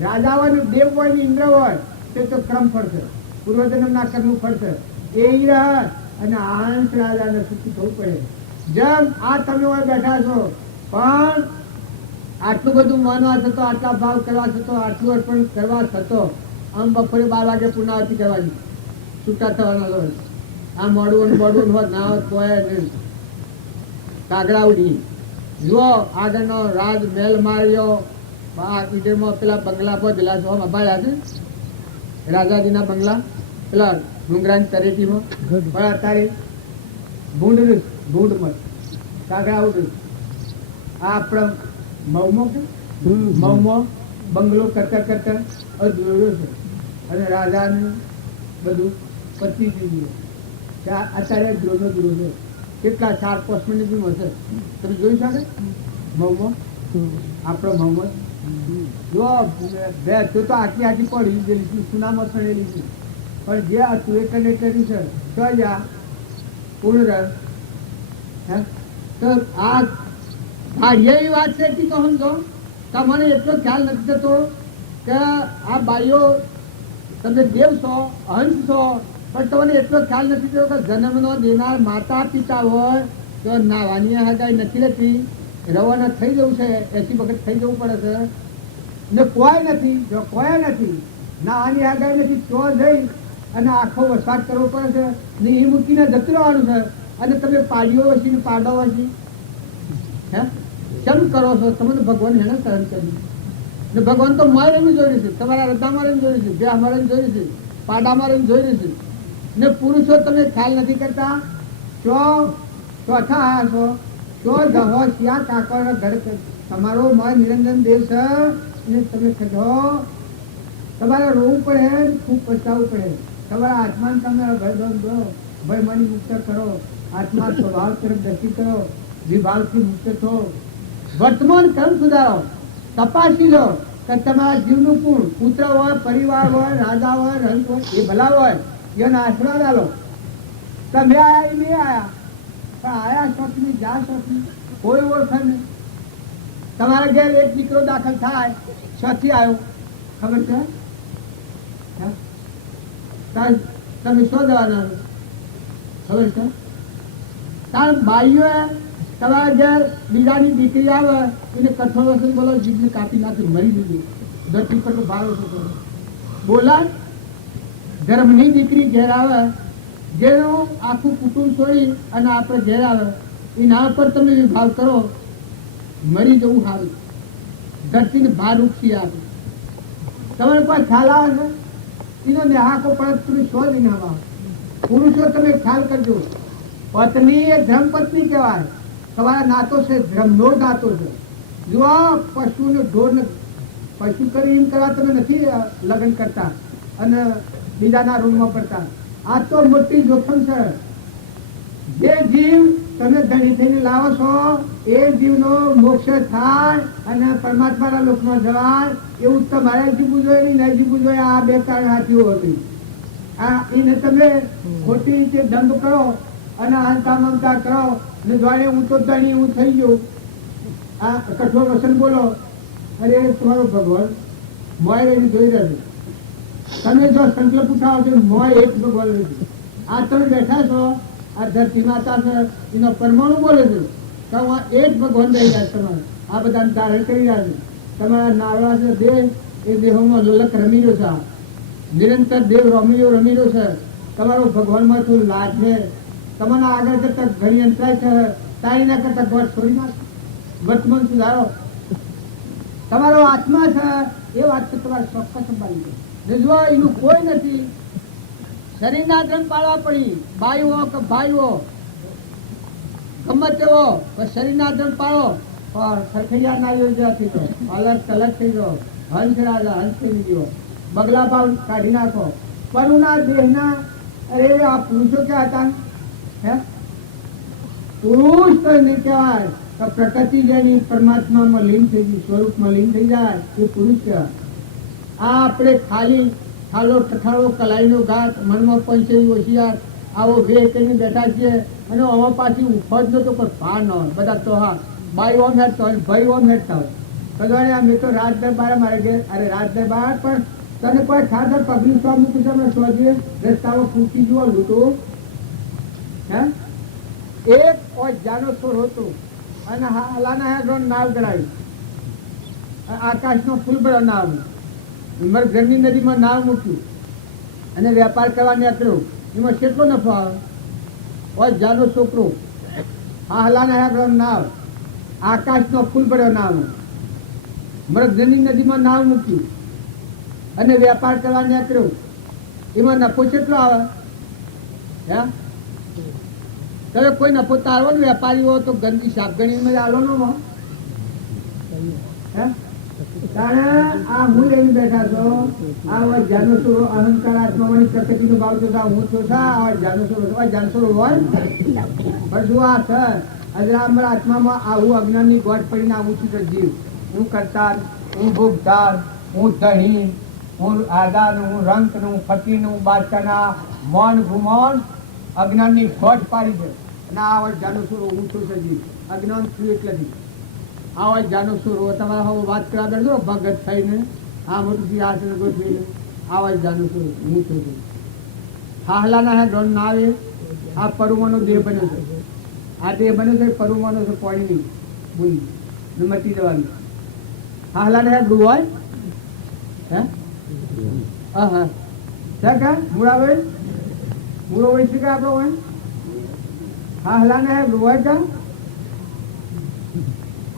રાજા હોય ને દેવ હોય ને ઇન્દ્ર હોય તે તો ક્રમ ફરશે પૂર્વજન્મના કર્મનું ફરશે એ રહે અને આંશ રાજાને સુખી થવું પડે જેમ આ તમે હોય બેઠા છો પણ આટલું બધું માનવા થતો આટલા ભાવ કરવા થતો આટલું અર્પણ કરવા થતો આમ બપોરે 12 વાગે પુનાવતી કરવાની છૂટા થવાના હોય આ મોડવું હોત ના હોત કોઈ નહીં કાગડા ઉડી જુઓ આગળનો રાજ મેલ માર્યો આ ઈડરમાં પેલા બંગલા બધેલા છો અભાડ્યા છે રાજાજીના બંગલા પેલા ડુંગરાની તરેટીમાં પણ અત્યારે ભૂંડમાં કાગડા ઉડી આ આપણા મઉમાં બંગલો કરતા દોડ્યો છે અને રાજાનું બધું પતી ગયું અત્યારે દ્રોનો છે કેટલા 4-5 મિનિટ બી મળશે તમે જોઈ શકે મઉમાં આપણો મઉમાં જો બે તો આખી પડી ગયેલી છે સુનામાં સડેલી છે પણ જે હતું એ કનેક્ટરી છે તો જ આ પૂર્ણ રહે તો આ એવી વાત છે કે સમજો તમને એટલો ખ્યાલ નથી થતો કે આ બાઈઓ તમે દેવ છો હંસ છો પણ તમને એટલો ખ્યાલ નથી થતો કે જન્મનો દેનાર માતા પિતા હોય તો નાવાની હગાઈ નથી રહેતી રવાના થઈ જવું છે 80 વખત થઈ જવું પડે છે ને કોઈ નથી જો કોઈ નથી નાવાની હગાઈ નથી તો જઈ અને આખો વરસાદ કરવો પડે છે ને એ મૂકીને જતું રહેવાનું છે અને તમે પાડીઓ વસી ને પાડો વસી હે કેમ કરો છો તમને ભગવાન એને સહન કર્યું ને ભગવાન તો મારેલું જોઈ છે તમારા રદ્દા મારેલું જોઈ છે બે મારેલું જોઈ છે પાડા મારેલું જોઈ છે ને પુરુષો તમે ખ્યાલ નથી કરતા ચોથા આયા છો તો જહો શ્યા કાકર ઘર તમારો મય નિરંજન દેવ છે ને તમે કહેજો તમારે રોવું પડે ખૂબ પછતાવવું પડે તમારા આત્માને તમે ઘર દો ભાઈ મને મુક્ત કરો આત્મા સ્વભાવ તરફ દર્શી કરો, વિભાવથી મુક્ત થો, વર્તમાન કર્મ સુધારો, તપાસી લો કે તમારા જીવનું કોણ, પુત્ર હોય, પરિવાર હોય, રાજા હોય, રંગ હોય, એ ભલા હોય, એનો આશીર્વાદ આલો. તમે આયા એ નહીં આયા, પણ આયા શોખની, જા શોખની, કોઈ ઓળખે નહીં. તમારા ઘેર એક દીકરો દાખલ થાય, શોથી આવ્યો ખબર છે? હે? તમે શું જવાના ખબર છે? કારણ બાઈઓ તમારા ઘેર બીજાની દીકરી આવે, એને કઠોળ વસન બોલો, જીભને કાપી નાખી મરી દીધી, ધરતી પર ભારો છો બોલા. ધર્મની દીકરી ઘેર આવે, જેનું આખું કુટુંબ છોડી અને આપણે ઘેર આવે, એના પર તમે વિભાવ કરો, મરી જવું સારું, ધરતીને ભાર ઉઠી આપે. તમારે કોઈ ખ્યાલ આવે છે? એનો નેહાકો પડે તમે શો જ ના આવે. પુરુષો તમે ખ્યાલ કરજો, પત્ની એ ધર્મ પત્ની કહેવાય. તમારા નાતો છે ધર્મનો નાતો છે. જો પશુને ઢોરને પશુ કરી એમ કરવા તમે નથી લગ્ન કરતા અને બીજાના રૂમમાં પડતા. આ તો મોટી જોખમ છે. જે જીવ તમે ધણી થઈને લાવો છો એ જીવનો મોક્ષ થાય અને પરમાત્માના લોકમાં જવાય, એવું તમારે જીવવું જોઈએ નહીં જીવવું જોઈએ. આ બે કારણ હાથીઓ હતી. આ એને તમે ખોટી રીતે દંડ કરો અને હંતા મમતા કરો ને જાણે હું તો ધણી હું થઈ ગયો. આ કઠોર વસન બોલો, અરે તમારો ભગવાન મોય રહીને જોઈ રહ્યો. તમે જો સંકલ્પ ઉઠાવો છો મોય એક ભગવાન રહી. આ તમે બેઠા છો, આ ધરતી માતા છે એનો પરમાણુ બોલે છે કે હું એક ભગવાન રહી રહ્યા તમારે. આ બધા ધારણ કરી રહ્યા છે. તમારા નાવડા છે દેહ, એ દેહોમાં લલક રમી રહ્યો છે. નિરંતર દેવ રમી રહ્યો છે. તમારો ભગવાનમાં થોડું લાજ છે. તમારા આગળ કરતા ઘણી અંતરાય છે. તારી ના કરતા ગોળ છોડી નાખ. વર્તમાન સુધારો. તમારો આત્મા છે એ વાત તો તમારે ચોક્કસ સંભાળી છે. જો એનું કોઈ નથી. શરીરના ધન પાડવા પડી, બાઈઓ કે ભાઈઓ ગમે તેવો શરીરના ધન પાડો, પણ સરખૈયા ના યોજાથી તો અલગ તલગ થઈ ગયો. હંસ રાજા હંસ થઈ ગયો. બગલા ભાવ કાઢી નાખો. પરુના દેહના અરે આ પુરુષો ક્યાં હતા? હે પુરુષ તો નહીં કહેવાય તો પ્રકૃતિ જેની પરમાત્મામાં લીન થઈ ગઈ, સ્વરૂપમાં લીન થઈ જાય એ પુરુષ કહેવાય. આ આપણે ખાલી ખાલો ટખાળો કલાઈનો ઘાટ મનમાં પંચેવી હોશિયાર આવો વે કરીને બેઠા છીએ અને આમાં પાછી ઉફો જ નતો કોઈ ભાર ન હોય. બધા તો હા બાઈ ઓમ હેઠતા હોય, ભાઈ ઓમ હેઠતા હોય. કદવાને મેં તો રાત દરબાર મારે ઘેર, અરે રાત દરબાર પણ તને કોઈ ખાતર પબ્લિક સ્વાદ મૂકી તમે શોધીએ રસ્તાઓ ફૂટી જુઓ લૂંટો. હે એક જાનો છોડ હતો અને હાલાના હેડો નાવ ગળાવી, આકાશનો ફૂલ બળો નાવ, મારા ઘરની નદીમાં નાવ મૂક્યું અને વેપાર કરવા નીકળ્યો. એમાં કેટલો નફો આવે? જાનો છોકરો હાલાના હેડો નાવ, આકાશનો ફૂલ બળો નાવ, મારા ઘરની નદીમાં નાવ મૂક્યું અને વેપાર કરવા નીકળ્યો. એમાં નફો કેટલો આવે? હે તમે કોઈ નફો તારવો ને વેપારી હો તો ગંદી સાપગણી આલો નો. આ હું લઈને બેઠા છો, આ જાનો છોરો અહંકાર આત્માની પ્રકૃતિ નો ભાવ તો હું છો જાનો છોરો જાનસોરો હોય પણ શું આ સર અજરામર આત્મામાં આવું અજ્ઞાનની ગોઠ પડીને આવું છું. જીવ હું કરતા, હું ભોગતા, હું ધણી, હું આઝાદ, હું રંક, હું ફકીર, હું બાદશાહના મન ગુમન અજ્ઞાનની ગોઠ પાડી છે. અને આ જાનો છોરો હું છું સજી અજ્ઞાન છું એટલે આવા જાનો છોરો તમારે હવે વાત કરવા કરજો ભગત થઈને આ મોટું આસન ગોઠવીને આવા જાનો છોરો હું છું. હાહલાના હે ડોન ના આવે. આ પરુમાનો દેહ બન્યો છે. આ દેહ બન્યો છે પરુમાનો છે. પાણી બોલી મતી જવાનું. હાહલાના હે ગુવાય હે હા હા કા મૂળા ભાઈ મૂળો હોય છે કે આપણો હોય હાહલાના હે ગુવાય કા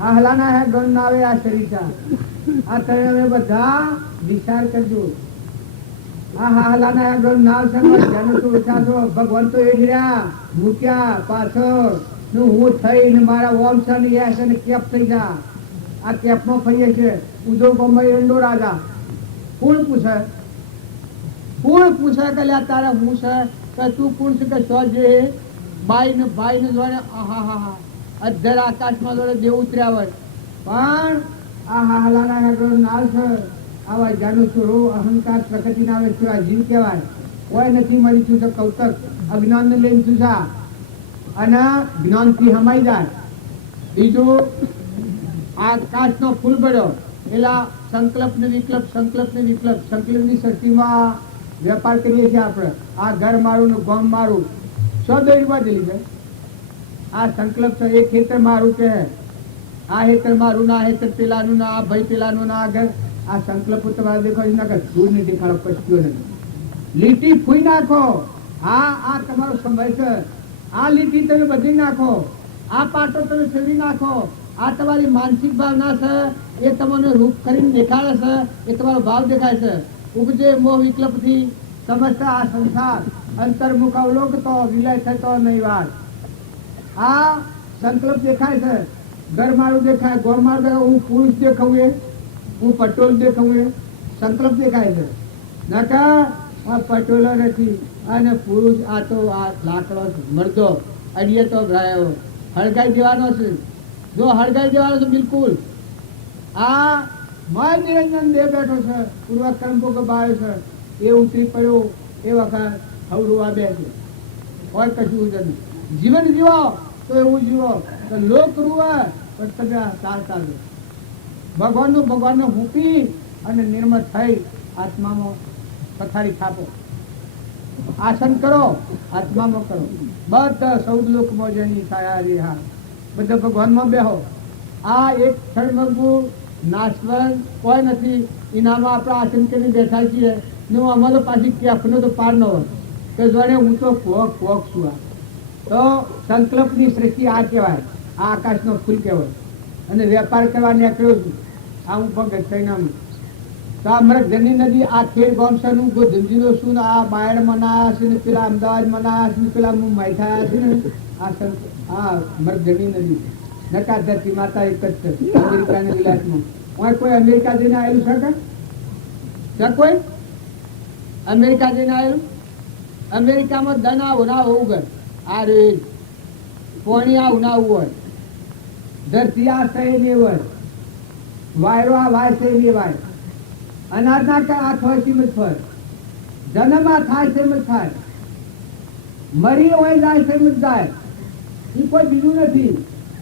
હાહલાના હે ગણ ના આવે. આ શરીર આ તમે બધા વિચાર કરજો. આ હાહલાના હે ગણ ના આવશે ભગવાન તો એ રહ્યા મૂક્યા પાછળ હું થઈને મારા વંશ ને યશ ને કેપ થઈ જા. આ કેપમાં ફરીએ છે ઉધો ગમે એંડો રાજા. કોણ પૂછે કે લ્યા તારા હું છે કે તું કોણ છે કે સો જે બાઈ ને ભાઈ ને જોડે આહા અધર આકાશમાં જોડે દેવ ઉતર્યા હોય, પણ આ હાલાના હેડો નાલ છે, આવા જાનું સુરો અહંકાર પ્રકૃતિ ના આવે છે, જીવ કહેવાય. કોઈ નથી મળી છું તો કૌતક અજ્ઞાન ને લઈને છું અને જ્ઞાન થી હમાઈ જાય. બીજું આકાશ નો ફૂલ પડ્યો પેલા સંકલ્પ ને વિકલ્પ, સંકલ્પ ને વિકલ્પ, સંકલ્પ ની શક્તિમાં વેપાર કરીએ છીએ આપણે. આ ઘર મારું ને ગામ મારું સૌ દોડવા દે લીધે આ સંકલ્પ છે. એક ખેતર મારું કે આ ખેતર મારું ના ખેતર પેલાનું ના, આ ભાઈ પેલાનું ના, આ ઘર. આ સંકલ્પ તમારે દેખો ના કે દૂર નહીં દેખાડો પછીઓ નથી. લીટી ફૂઈ નાખો. આ તમારો સમય છે. આ લીટી તમે બધી નાખો. આ પાટો તમે ફેરવી નાખો. આ તમારી માનસિક ભાવના છે, એ તમને રૂપ કરીને દેખાડે છે, એ તમારો ભાવ દેખાય છે. ઉપજે મોહ વિકલ્પ થી સમસ્ત આ સંસાર અંતર્મુખ અવલોકતો વિલય થતો નહીં વાત. આ સંકલ્પ દેખાય છે, ઘર મારું દેખાય, ગોળ મારું દેખાય, હું પુરુષ દેખાવું, હું પટોલ દેખાવું, સંકલ્પ દેખાય છે. નકા આ પટોલો નથી અને પુરુષ આ તો આ લાકડો મરદો અડીએ તો ભરાયો હળગાઈ દેવાનો છે. જો હળગાઈ દેવાનો છે બિલકુલ. આ મય નિરંજન દેહ બેઠો છે, પૂર્વ કર્મ ભોગ બાળ્યો છે, એ ઉતરી પડ્યો એ વખત હવડું આ બે છે. કોઈ કશું જ નથી. જીવન જીવો તો એવું જીવો તો લોક રૂવે પણ તમે ચાલતા રહો. ભગવાનને મૂકી અને નિર્મળ થઈ આત્મામાં પથારી થાપો. આસન કરો, આત્મામાં કરો. બધા 14 લોકમાં જેની છાયા રિહા બધા ભગવાનમાં બેહો. આ એક ક્ષણભંગુર નાશવંત કોઈ નથી. એનામાં આપણે આસન કરીને બેઠા છીએ ને હું અમારો પાછી કેફનો તો પાર ન હોય કે જોડે હું તો કોક છું. આ તો સંકલ્પની સૃષ્ટિ આ કહેવાય. આ આકાશનો ફૂલ કહેવાય. અને વેપાર કરવા નીકળ્યો છું. આ હું ભગત થઈને તો આ મરઘની નદી આ ખેડ ગોમસાનું ધંધીનો છું ને આ બાયડ મનાયા છે ને પેલા અમદાવાદ મનાયા છે ને પેલા મુંબઈ થયા છે ને આ મરઘની નદી નકા ધરતી માતા એક જ છે અમેરિકાના વિલાસમાં. કોઈ અમેરિકા જઈને આવેલું છે કોઈ અમેરિકા જઈને આવેલું? અમેરિકામાં દન આવું ના હોવું ઘર આ રે પોણી આવું ના હોય, ધરતી આ સહી નહીં હોય, વાયરો આ વાય સહી નહીં વાય, અનાજ ના કે આ થોય સીમત ફર, જન્મ આ થાય સીમત થાય, મરી હોય જાય સીમત જાય. એ કોઈ બીજું નથી.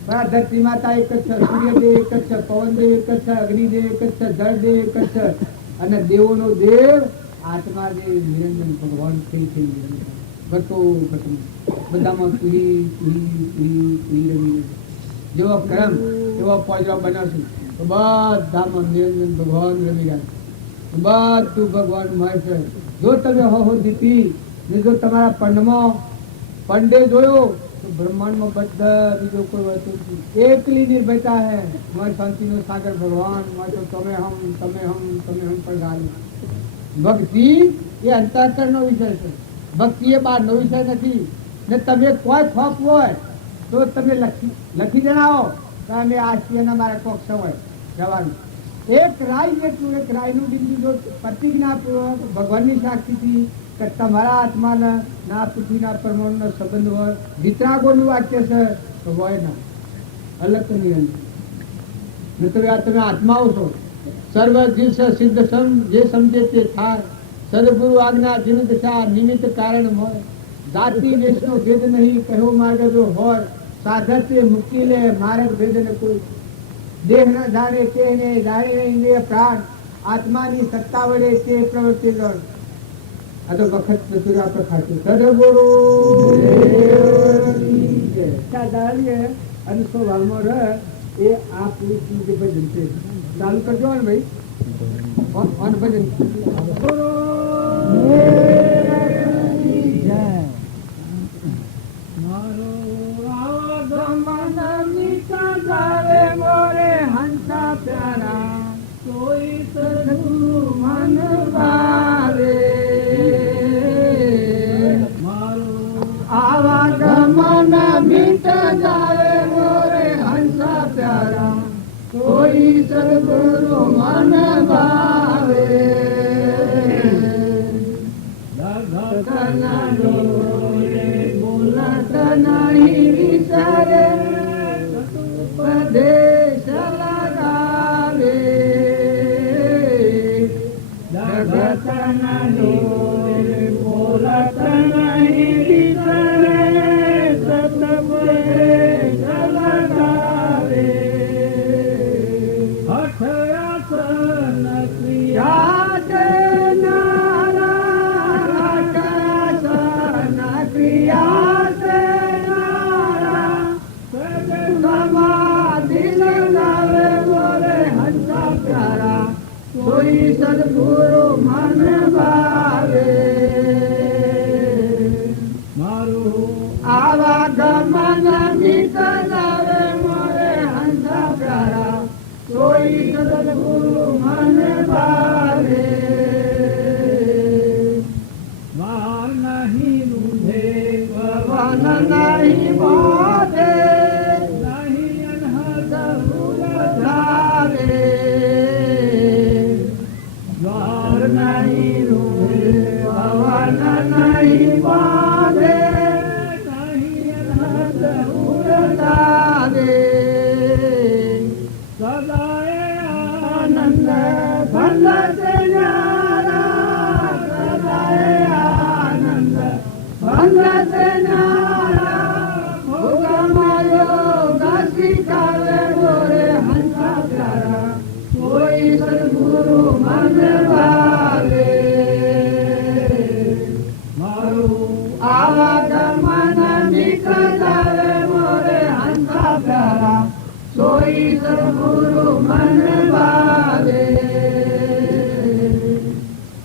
પણ આ ધરતી માતા એક જ છે, સૂર્યદેવ એક જ છે, પવનદેવ એક જ છે, અગ્નિદેવ એક જ છે, જળદેવ એક જ છે. અને દેવોનો દેવ આત્મા દેવ નિરંજન ભગવાન થઈ ઘટો બધામાં રમી જેવો કરમ એવો પોજરો બનાવશું તો બધામાં નિરંજન ભગવાન રમી જાય. બધું ભગવાન મળે છે. જો તમે હો દીધી ને જો તમારા પંડે જોયો તો બ્રહ્માંડમાં બધા બીજો કોઈ વસ્તુ એકલી નિર્ભયતા હે. મારી શાંતિનો સાગર ભગવાન માં તો તમે હમ પર ગાલી. ભક્તિ એ અંતઃકરણનો વિષય છે. ભક્તિ એ બહારનો વિષય નથી. ને તમે કોઈ ખોફ હોય તો તમે લખી જણાવો તો અમે આશીના મારા કોક સમય જવાનું. એક રાય જેટલું એક રાયનું બિંદુ જો પ્રતિજ્ઞા પૂર્વક ભગવાનની સાક્ષીથી કે તમારા આત્માના ના પૃથ્વીના પરમાણુનો સંબંધ હોય. વિતરાગોનું વાક્ય છે તો હોય ના અલગ તો નિરંજન. તમે આત્માઓ છો. સર્વ જીવ સિદ્ધ સમ જે સમજે તે થાય. સદગુરુ આજ્ઞા જીન દશા નિમિત્ત કારણ હોય. જાતિ દેશનો ભેદ નહીં કહ્યો માર્ગ જો હોય. સાધર તે મુક્તિ લે માર્ગ ભેદ ને કોઈ. દેહ ન જાણે તે ને જાણે ઇન્દ્રિય પ્રાણ. આત્માની સત્તા વડે તે પ્રવૃત્તિ ગણ. આ તો વખત નતું આપણે ખાતું. સદગુરુ અને સ્વભાવમાં રહે એ આ પુરુષનું જે ભજન છે. ચાલુ કરજો ને ભાઈ ભજન. મોરે હંસા પ્યારા કોઈ સદગુરુ મન ભાવે. આવા ગમન મીટ જાવે મોરે હંસા પ્યારા કોઈ સદગુરુ મન ભાવે. જગતના ડોરે બોલત નહીં વિચારે ઉપદેશ લગાવે જગતના ડોરે બોલત નહીં વિચારે ઉપદેશ લગાવે હઠયાસન ક્રિયા તે નારા હઠયાસન ક્રિયા તે નારા સમાધિ લગાવે બોલે હંસા પ્યારા કોઈ સદગુરુ મન ભાવે મારું આવા ગમન મિત લાવે મોરે હંસા પ્યારા કોઈ સદગુરુ મન ભાવે વાર નહીં રૂધે પવન નહીં બોધે નહીં અનહદ ધારે વાર નહીં રૂધે પવન નહીં બોધે નહીં અનહદ ધારે સદાય આનંદ ભંડતે ન્યારા સદાય આનંદ ભંડતે ન્યારા ભોગમાયો ગાસી કાવે મોરે હંસા પ્યારા કોઈ સદગુરુ મન ભાવે મારું આવા ગમન મિત લાવે મોરે હંસા પ્યારા કોઈ સદગુરુ મન ભાવે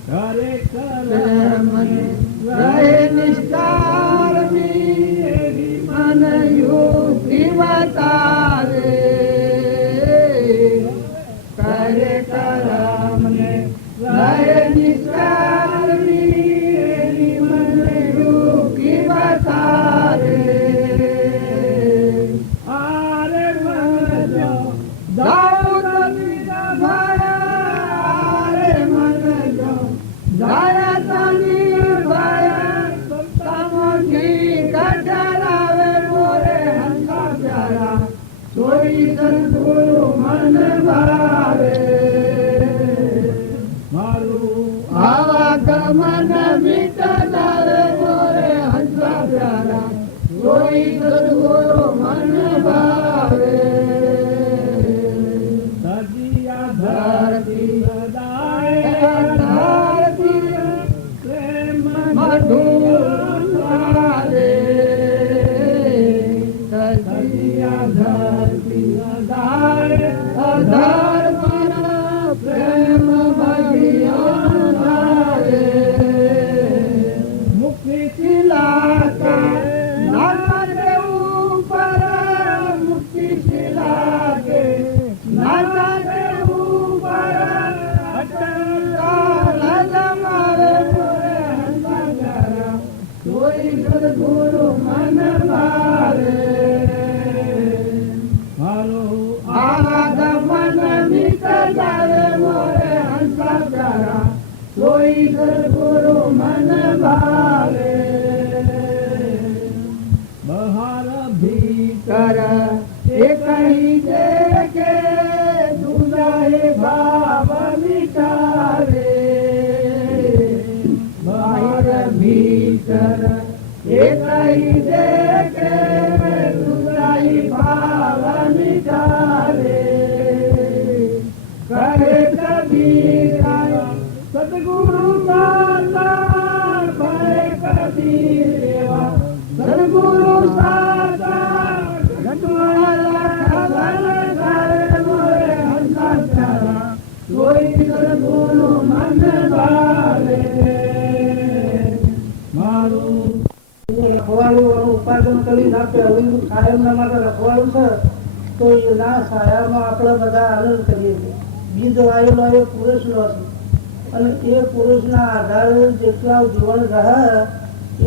કરે કરે મને રહે નિષ્કાર મી મન યુક્તિ બતાવે કરે કરે મને રહે નિષ્કાર મી મન યુક્તિ બતાવે આરે મન જો દાઉદની ભયા રે મન જો જાય તની ભયા તમોથી કટરાવે મોરે હંસા પ્યારા કોઈ સદગુરુ મન ભાવે મારું આવા ગમન મિત લાવે મોરે હંસા પ્યારા કોઈ સદગુરુ મન ભાવે ધરતી સદાય ધરતી પ્રેમ મધુર રે ધરતી સદાય અધર પર પ્રેમ ભજિયા રે મુક્તિ શિલા કે નાના કે ઉપર મુક્તિ શિલા કે નાના કે ઉપર અટલ લમાવે મોરે હંસા પ્યારા કોઈ સદગુરુ મન ભાવે હાલો આવા ગમન મિત લાવે મોરે હંસા પ્યારા કોઈ સદગુરુ મન ભાવે બહાર ભીતર એક કહી દે કે દુજાએ ભાવ મિટાવે બહાર ભીતર એક કહી દે કે દુજાએ ભાવ મિટાવે કરે કબીર સદગુરુ દાતા ભલે કબીર એવા સદગુરુ દાતા ઘટવાળા ખબર કરે મોરે હંસા પ્યારા કોઈ સદગુરુ મન ભાવે મારું રખવાળું ઉપાર્જન કરી નાખે હવે કાયમના માટે રખવાળું છે તો એના સાયામાં આપણે બધા આનંદ કરીએ છીએ. બીજ વાયેલો એ પુરુષનો છે અને એ પુરુષના આધારે જેટલા જીવન રહે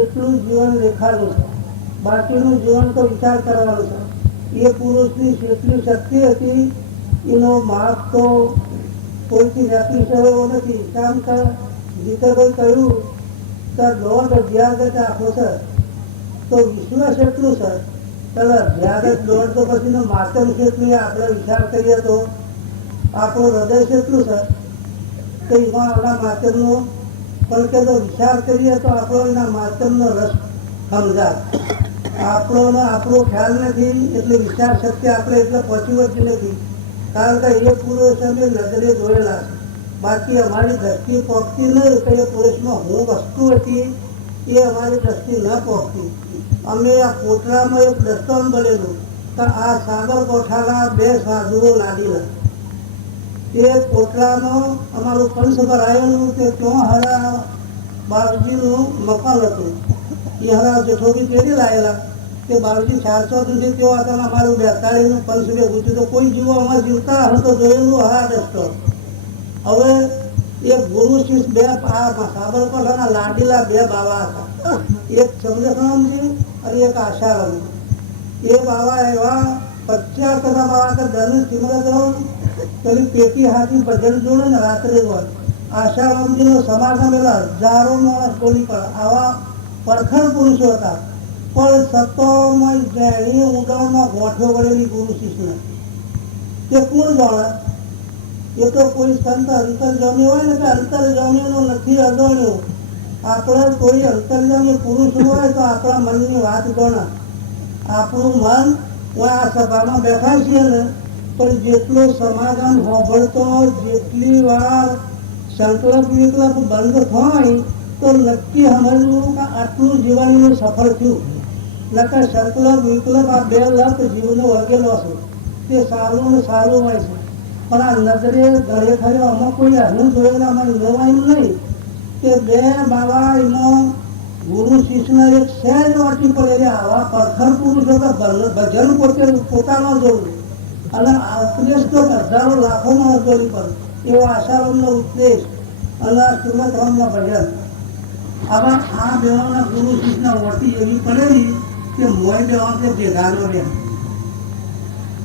એટલું જીવન દેખાડું છે. બાકીનું જીવન તો વિચાર કરવાનો છે. એ પુરુષની જેટલી શક્તિ હતી એનો માપ તો કોઈથી નક્કી થયો નથી. કારણ કે જીતેભાઈ કહ્યું તો દોઢ અધ્યાગત આખો છે તો વિશ્વાસ એટલું છે ચાલો અધ્યાગત દોઢ તો પછી માતમ કેટલું આપણે વિચાર કરીએ તો આપણું હૃદય કેટલું છે કે એમાં આપણા માતમનો પણ કે તો વિચાર કરીએ તો આપણો એના માતમનો રસ સમજાય. આપણો ખ્યાલ નથી એટલે વિચાર શક્તિ આપણે એટલે પહોંચી વળતી નથી, કારણ કે એ પુરુષ અમે નજરે જોયેલા છે. બાકી અમારી દ્રષ્ટિ પહોંચતી નહીં તો એ પુરુષમાં હું વસ્તુ હતી એ અમારી દ્રષ્ટિ ન પહોંચતી. અમે આ કોટડામાં એક દસ્તાન બનેલું તો આ સાબરકોઠાના 2 સાધુઓ લાડીલા એ કોટડામાં અમારું પંચ ભરાયેલું તે ત્યાં હરા બાળજીનું મકાન હતું. એ હરા જેઠોબી તેડી લાયેલા કે બાળજી 400 સુધી ત્યાં હતા. અમારું 42નું પંચ ભેગું હતું તો કોઈ જીવો અમારે જીવતા હું તો જોયેલું હરા દસ્તો. હવે એક ગુરુ શિષ્ય 2 આ સાબરકોઠાના લાડીલા 2 બાવા હતા, એક ચંદ્રકામજી અને એક આશારામજી. એ બાવા એવા 50 બાવા કે ધનુષ કિંમત પેલી પેટી હાથી ભજન જોડે ને રાત્રે હોય. આશારામજીનો સમાગમ એલા હજારો માણસ બોલી પડે. આવા પરખડ પુરુષો હતા, પણ સત્તોમાં જેણી ઉડાણમાં ગોઠો વળેલી ગુરુ શિષ્ય તે કોણ જાણે? એ તો કોઈ સંત અંતરજામી હોય ને કે અંતરજામીનો નથી અજાણ્યો. આપણે કોઈ અંતરજામી પુરુષ હોય તો આપણા મનની વાત ગણે. આપણું મન આ સભામાં બેઠા છીએ ને પણ જેટલો સમાગમ હોભળતો જેટલી વાર સંકલ્પ વિકલ્પ બંધ થાય તો નક્કી સમજવું કે આટલું જીવનનું સફળ થયું. નકર સંકલ્પ વિકલ્પ આ 2 લખ જીવનો વળગેલો છે તે સારું ને સારું હોય છે, પણ આ નજરે ઘરે ખરે અમુક કોઈ હનું જોયેલામાં જોવાયું નહીં કે 2 બાવા એમાં ગુરુ શિષ્યને એક સહેજ વાટી પડેલી આવા પરખડ પુરુષો તો ભજન પોતાનો જોવું અને ઉપદેશ તો હજારો લાખો માણસ જોડી પડે એવો આશારામનો ઉપદેશ અને સુરતરામના ભજન. આવા આ બેવાના ગુરુ શિષ્યના વટી એવી પડેલી કે મોય બેવા કે ભેગાનો બે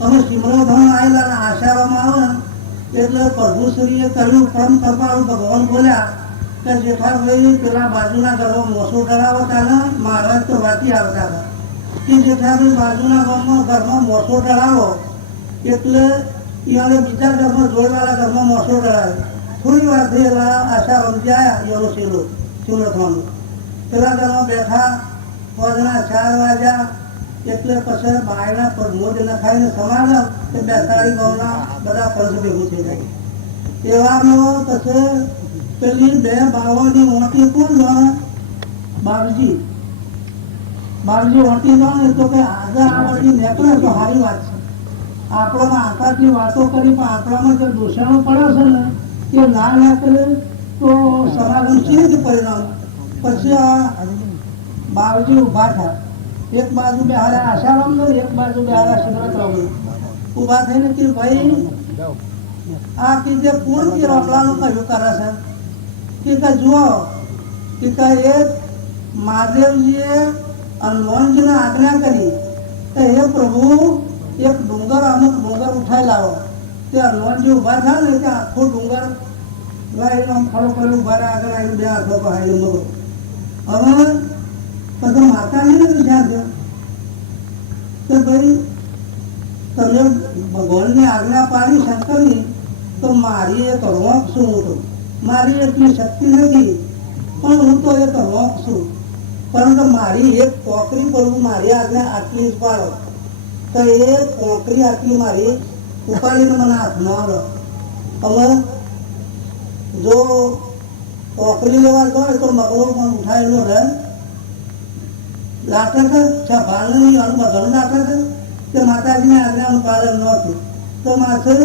અમે સિમરોધામ આવેલા અને આશારામાં આવે એટલે પ્રભુશ્રીએ કહ્યું પરમ કૃપાળુ ભગવાન બોલ્યા કે જેઠાભાઈ પેલા બાજુના ઘરમાં મોસો ડરાવતા ને મહારાજ તો વાંચી આવતા હતા કે જેઠાભાઈ બાજુના ઘરમાં મોસો ડરાવો એટલે એને બીજા ઘરમાં જોડવાળા ઘરમાં મોસો ડરાવે. થોડી વાર થયેલા આશારામ આવ્યા એનો શેલો સિમરથવાનું પેલા ઘરમાં બેઠા ફોજના 4 વાગ્યા એટલે પછી બાયના પર મોજ નખાઈને સમાગમ કે 42 ગામના બધા પંચ ભેગું થઈ જાય. એવામાં પછી પેલી 2 બાવાની ઓટી કોણ જાણે? બાળજી ઓટી જાણે તો કે આગળ આવડતી નીકળે તો સારી વાત છે. આપણામાં આકાશની વાતો કરી પણ આપણામાં જે દૂષણો પડે છે ને એ ના નીકળે તો સમાગમ કેવી રીતે પરિણામ? પછી આ બાળજી ઊભા થયા, એક બાજુ બેહારા આશારામનો એક બાજુ બેહારા સિમરતરામનો. ઊભા થઈને કે ભાઈ આ કીધે કોણ કે રોટલાનું કયું કરે છે? કે જુઓ કે એક મહાદેવજીએ હનુમાનજીને આજ્ઞા કરી કે હે પ્રભુ એક ડુંગર અમુક ડુંગર ઉઠાઈ લાવો. તે હનુમાનજી ઊભા થયા ને કે આખો ડુંગર લાવીને આમ ખડો કરી ઊભા રહ્યા, આગળ આવીને 2 હાથો પહાડી મગો. હવે પછી માતાજીને વિચાર થયો કે ભાઈ તમે ભગવાનની આજ્ઞા પાડી શંકરની તો મારી એક રોક છું. હું તો મારી એટલી શક્તિ નથી પણ હું તો એક રોક છું, પરંતુ મારી એક કોકરી પડવું મારી આજ્ઞા આટલી જ પાડો. તો એ કોકરી આટલી મારી ઉપાડીને મને હાથમાં આવ્યો. હવે જો કોકરી લેવા જાય તો મગરો પણ ઉઠાયેલો રહે લાટે છે ભાલની અનુભવ લાટે છે કે માતાજીની આજ્ઞાનું પાલન નહોતું. તો માથે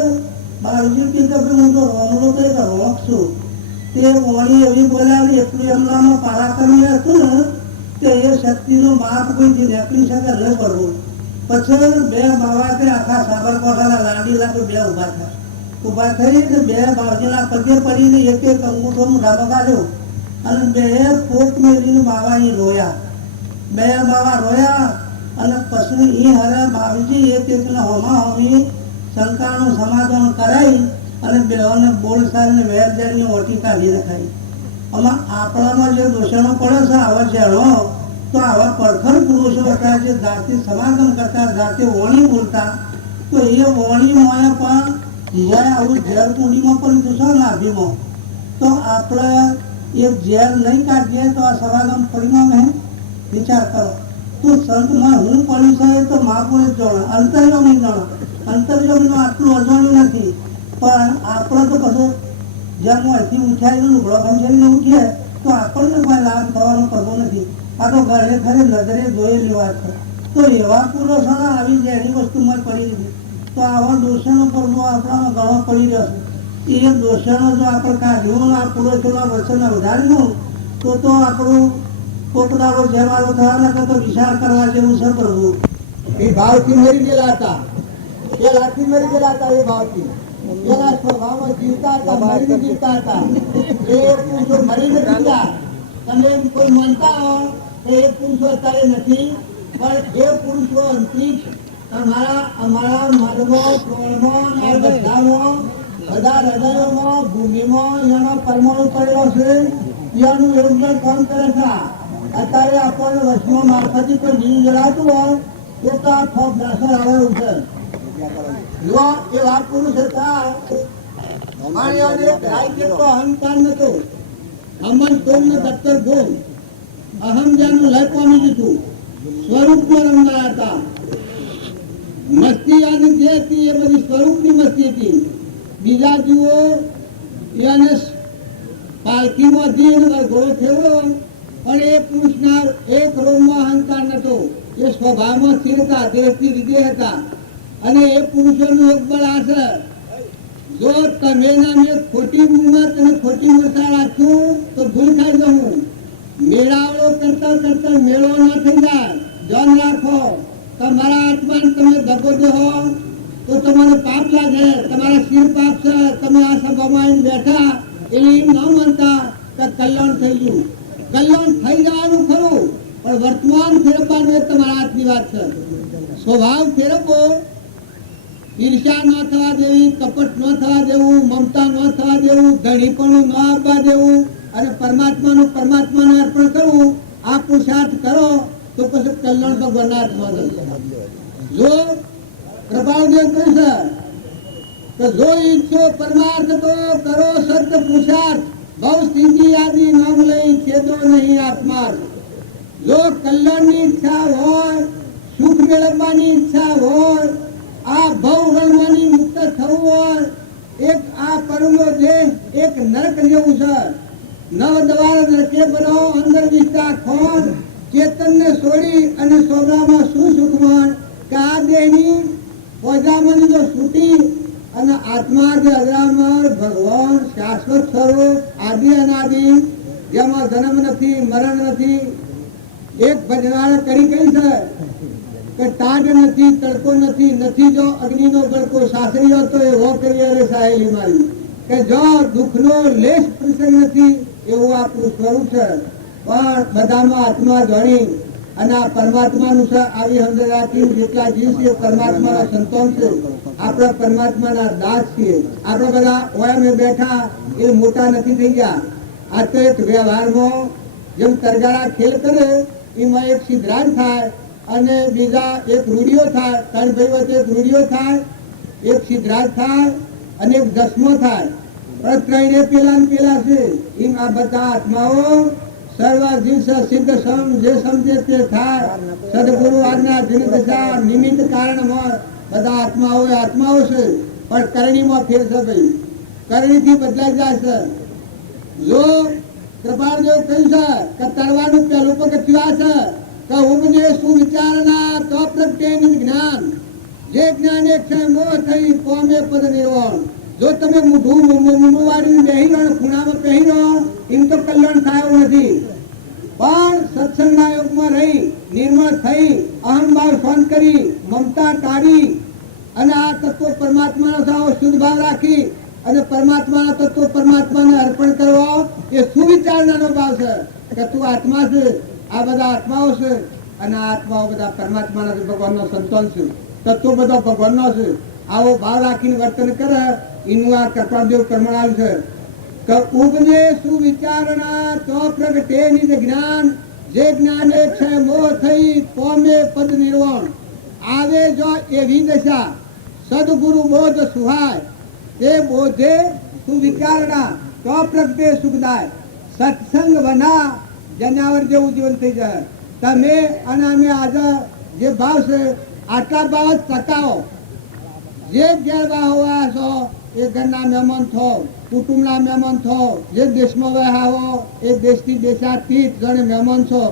બાળજી કીધું કે હું તો રોમડો તો એક રોક છું. તે વણી એવી બોલાવી એટલું એમનામાં પારાક્રમી હતું ને કે એ શક્તિનો માપ કોઈથી નીકળી શકે ન કરવું. પછી 2 બાવા કે આખા સાબરકોઠાના લાડીલા 2 ઊભા થયા. ઊભા થઈ કે 2 બાળજીના પગે પડીને એક અંગૂઠો ઢાબો કાઢ્યો અને 2 પોક મેળવીને બાવાની રોયા. 2 બાવા રોયા અને પછી એ હરે બાવજી એકને હોમી શંકાનું સમાધાન કરાવી અને બેઓને બોલસાલને વેરજાની ઓટી કાઢી રખાઈ. આમાં આપણામાં જે દૂષણો પડે છે આવા ઝેરો, તો આવા પરખર પુરુષો હતા જે જાતે સમાગમ કરતા, જાતે વણી બોલતા, તો એ વણીમાં પણ જ્યારે આવું ઝેર કુંડીમાં પણ દૂષણ નાભીમાં, તો આપણે એ ઝેર નહીં કાઢીએ તો આ સમાગમ પરિણામ હે વિચાર કરો. તો સંતમાં હું પડ્યું છે તો મહાપુરુષ જાણે, અંતર્યામી જાણે. અંતર્યામીનું આટલું અજાણ્યું નથી, પણ આપણે તો કશું જેમ અહીંથી ઉઠાય લુગડો સમજાવીને ઉઠીએ તો આપણને કોઈ લાભ થવાનો કરવો નથી. આ તો ઘરે ખરે નજરે જોયેલી વાત છે. તો એવા પુરુષોને આવી ઝેરી વસ્તુમાં પડી રહી, તો આવા દોષણો પર આપણામાં ઘણો પડી રહ્યો છે. એ દોષણો જો આપણે કાઢ્યું, આ પુરુષોના વચન વધાર્યું, તો આપણું પોપડારો જેવાળો થવાના તો વિચાર કરવા જેવું છે પ્રભુ. એ ભાવથી મરી ગયેલા હતા, એ લાઠી મરી ગયેલા હતા. એ ભાવથી એના સ્વભાવમાં જીવતા હતા, મરીને જીવતા હતા. એ પુરુષો મરીને જીવ્યા. તમે કોઈ માનતા હો કે એ પુરુષો અત્યારે નથી, પણ એ પુરુષો અંતરિક્ષ અમારા મનમાં, પ્રાણમાં અને બધામાં, બધા હૃદયોમાં, ભૂમિમાં એનો પરમાણુ પડેલો છે. એનું યોગદાન કામ કરે છે. અત્યારે આપણને વચમાં મારફતી કોઈ જીવ જણાતું હોય તો આ થોપ દાસર આવેલું છે. જો એવા પુરુષ હતા, અહંકાર નતો. અમન તોમ દત્તર ગોમ, અહમ જાનું લય પામી દીધું. સ્વરૂપમાં રમનાર હતા. મસ્તી આની જે હતી એ બધી સ્વરૂપની મસ્તી હતી. બીજા જીવો એને પાલખીમાંથી એને વરઘોડો થયો, પણ એ પુરુષના એક રોમમાં અહંકાર નતો. એ સ્વભાવમાં સ્થિર હતા, દેશથી વિદેહ હતા. અને એ પુરુષોનું એક બળ આ છે, જો તમે નામે ખોટી ભૂલમાં તમે ખોટી મૂર્તા રાખ્યું તો ભૂલ ખાઈ જવું. મેળાવડો કરતા કરતા મેળો ના થઈ જાય. ધ્યાન રાખો, તમારા આત્માને તમે દગો દેહો તો તમારે પાપ લાગે. તમારા શિર પાપ છે. તમે આ સભામાં આવીને બેઠા એટલે એમ ન માનતા કે કલ્યાણ થઈ ગયું. કલ્યાણ થઈ જવાનું ખરું, પણ વર્તમાન ફેરવવાનું એ તમારા હાથની વાત છે. સ્વભાવ ફેરવો, ઈર્ષા ન થવા દેવી, કપટ ન થવા દેવું, મમતા ન થવા દેવું, ધણીપણું ન આપવા દેવું, અને પરમાત્માને અર્પણ કરવું. આ પુરુષાર્થ કરો તો પછી કલ્યાણ ભગવાનના હાથમાં જશે. જો પ્રભાવદેવ કહે છે કે જો ઈચ્છો પરમાર્થ તો કરો સત્ય પુરુષાર્થ, ભવ સિદ્ધિ આદિ નામ લઈ છેદો નહીં આત્માર્થ. જો કલ્યાણની ઈચ્છા હોય, સુખ મેળવવાની ઈચ્છા હોય, આ ભવ રણવાની મુક્ત થવું હોય, એક આ પરમો દેહ એક નરક જેવું છે. નવ દ્વાર નરકે બનો, અંદર વિસ્તા ખોન, ચેતનને છોડી અને સોગરામાં શું સુખમાં કે આ દેહની ઓજામની જો છૂટી અને આત્મા જે અજરામર ભગવાન શાશ્વત સ્વરૂપ આદિ અનાદિ, જેમાં જન્મ નથી, મરણ નથી. એક ભજનાળે કરી કઈ છે કે તાજ નથી, તડકો નથી, નથી જો અગ્નિનો ગળકો. સાસરીઓ તો એવો કરી અરે સાહેલી મારી કે જો દુઃખનો લેશ પ્રસંગ નથી, એવું આપણું સ્વરૂપ છે. પણ બધામાં આત્મા જાણી અને આ પરમાત્માનું છે આવી સમજ રાખી. જેટલા જીવ છે પરમાત્માના સંતાન છે, આપણે પરમાત્માના દાસ છીએ. આપણે બધા ઓયા મેં બેઠા એ મોટા નથી થઈ ગયા. આ તો એક વ્યવહારમાં જેમ તરગાળા ખેલ કરે એમાં એક સિદ્ધરાજ થાય અને બીજા એક રૂડિયો થાય. ત્રણ ભાઈ વચ્ચે એક રૂડિયો થાય, એક સિદ્ધરાજ થાય અને એક દસમો થાય. પણ ત્રણે પેલા ને પેલા છે. એમ આ બધા આત્માઓ સર્વ જીવ સિદ્ધ સમ જે સમજે તે થાય. સદગુરુ આજ્ઞા જન દશા નિમિત્ત કારણમાં બધા આત્માઓ છે. પણ કરણીમાં ફેર છે ભાઈ, કરણીથી બદલાઈ જાય છે. જો કૃપાળદેવ કહ્યું છે કે તરવાનું પહેલું પગથિયું છે કે ઉપજે સુવિચારના તો પ્રત્યેનું જ્ઞાન. જે જ્ઞાન એક છે મોહ થઈ કોમે પદ નિર્વાણ. જો તમે મૂંઢું વાળીને બેહી રહો, ખૂણામાં પહેરી રહો, એમ તો કલ્યાણ થાય નથી. પણ સત્સંગના યોગમાં રહી, નિર્મળ થઈ, અહંભાવ શાંત કરી, મમતા ટાળી અને આ તત્વ પરમાત્માનો સાવ શુદ્ધ ભાવ રાખી અને પરમાત્માના તત્વ પરમાત્માને અર્પણ કરવો એ સુવિચારણાનો ભાવ છે કે તું આત્મા છે, આ બધા આત્માઓ છે અને આ આત્માઓ બધા પરમાત્માના ભગવાનનો સંતાન છે. તત્વ બધો ભગવાનનો છે. આવો ભાવ રાખીને વર્તન કરે એનું આ કૃપાદેવ કર્મણાલ છે. ઉપજે સુવિચારણા તો પ્રગટે નિજ જ્ઞાન, જે જ્ઞાને ક્ષય મોહ થઈ પોમે પદ નિર્વાણ. આવે જો એવી દશા સદગુરુ બોધ સુહાય, તે બોધે સુવિચારણા તો પ્રગટે સુખદાય. સત્સંગ વના જનાવર જેવું જીવન થઈ જાય. તમે અને અમે આજે જે ભાવ છે આટલા ભાવ જ ટકાવો. જે ઘેરવા હોવા છો એ ઘરના મહેમાન થો, કુટુંબના મહેમાન થો, જે દેશમાં વહ્યા હો એ દેશથી દેશાતીત જણે મહેમાન છો.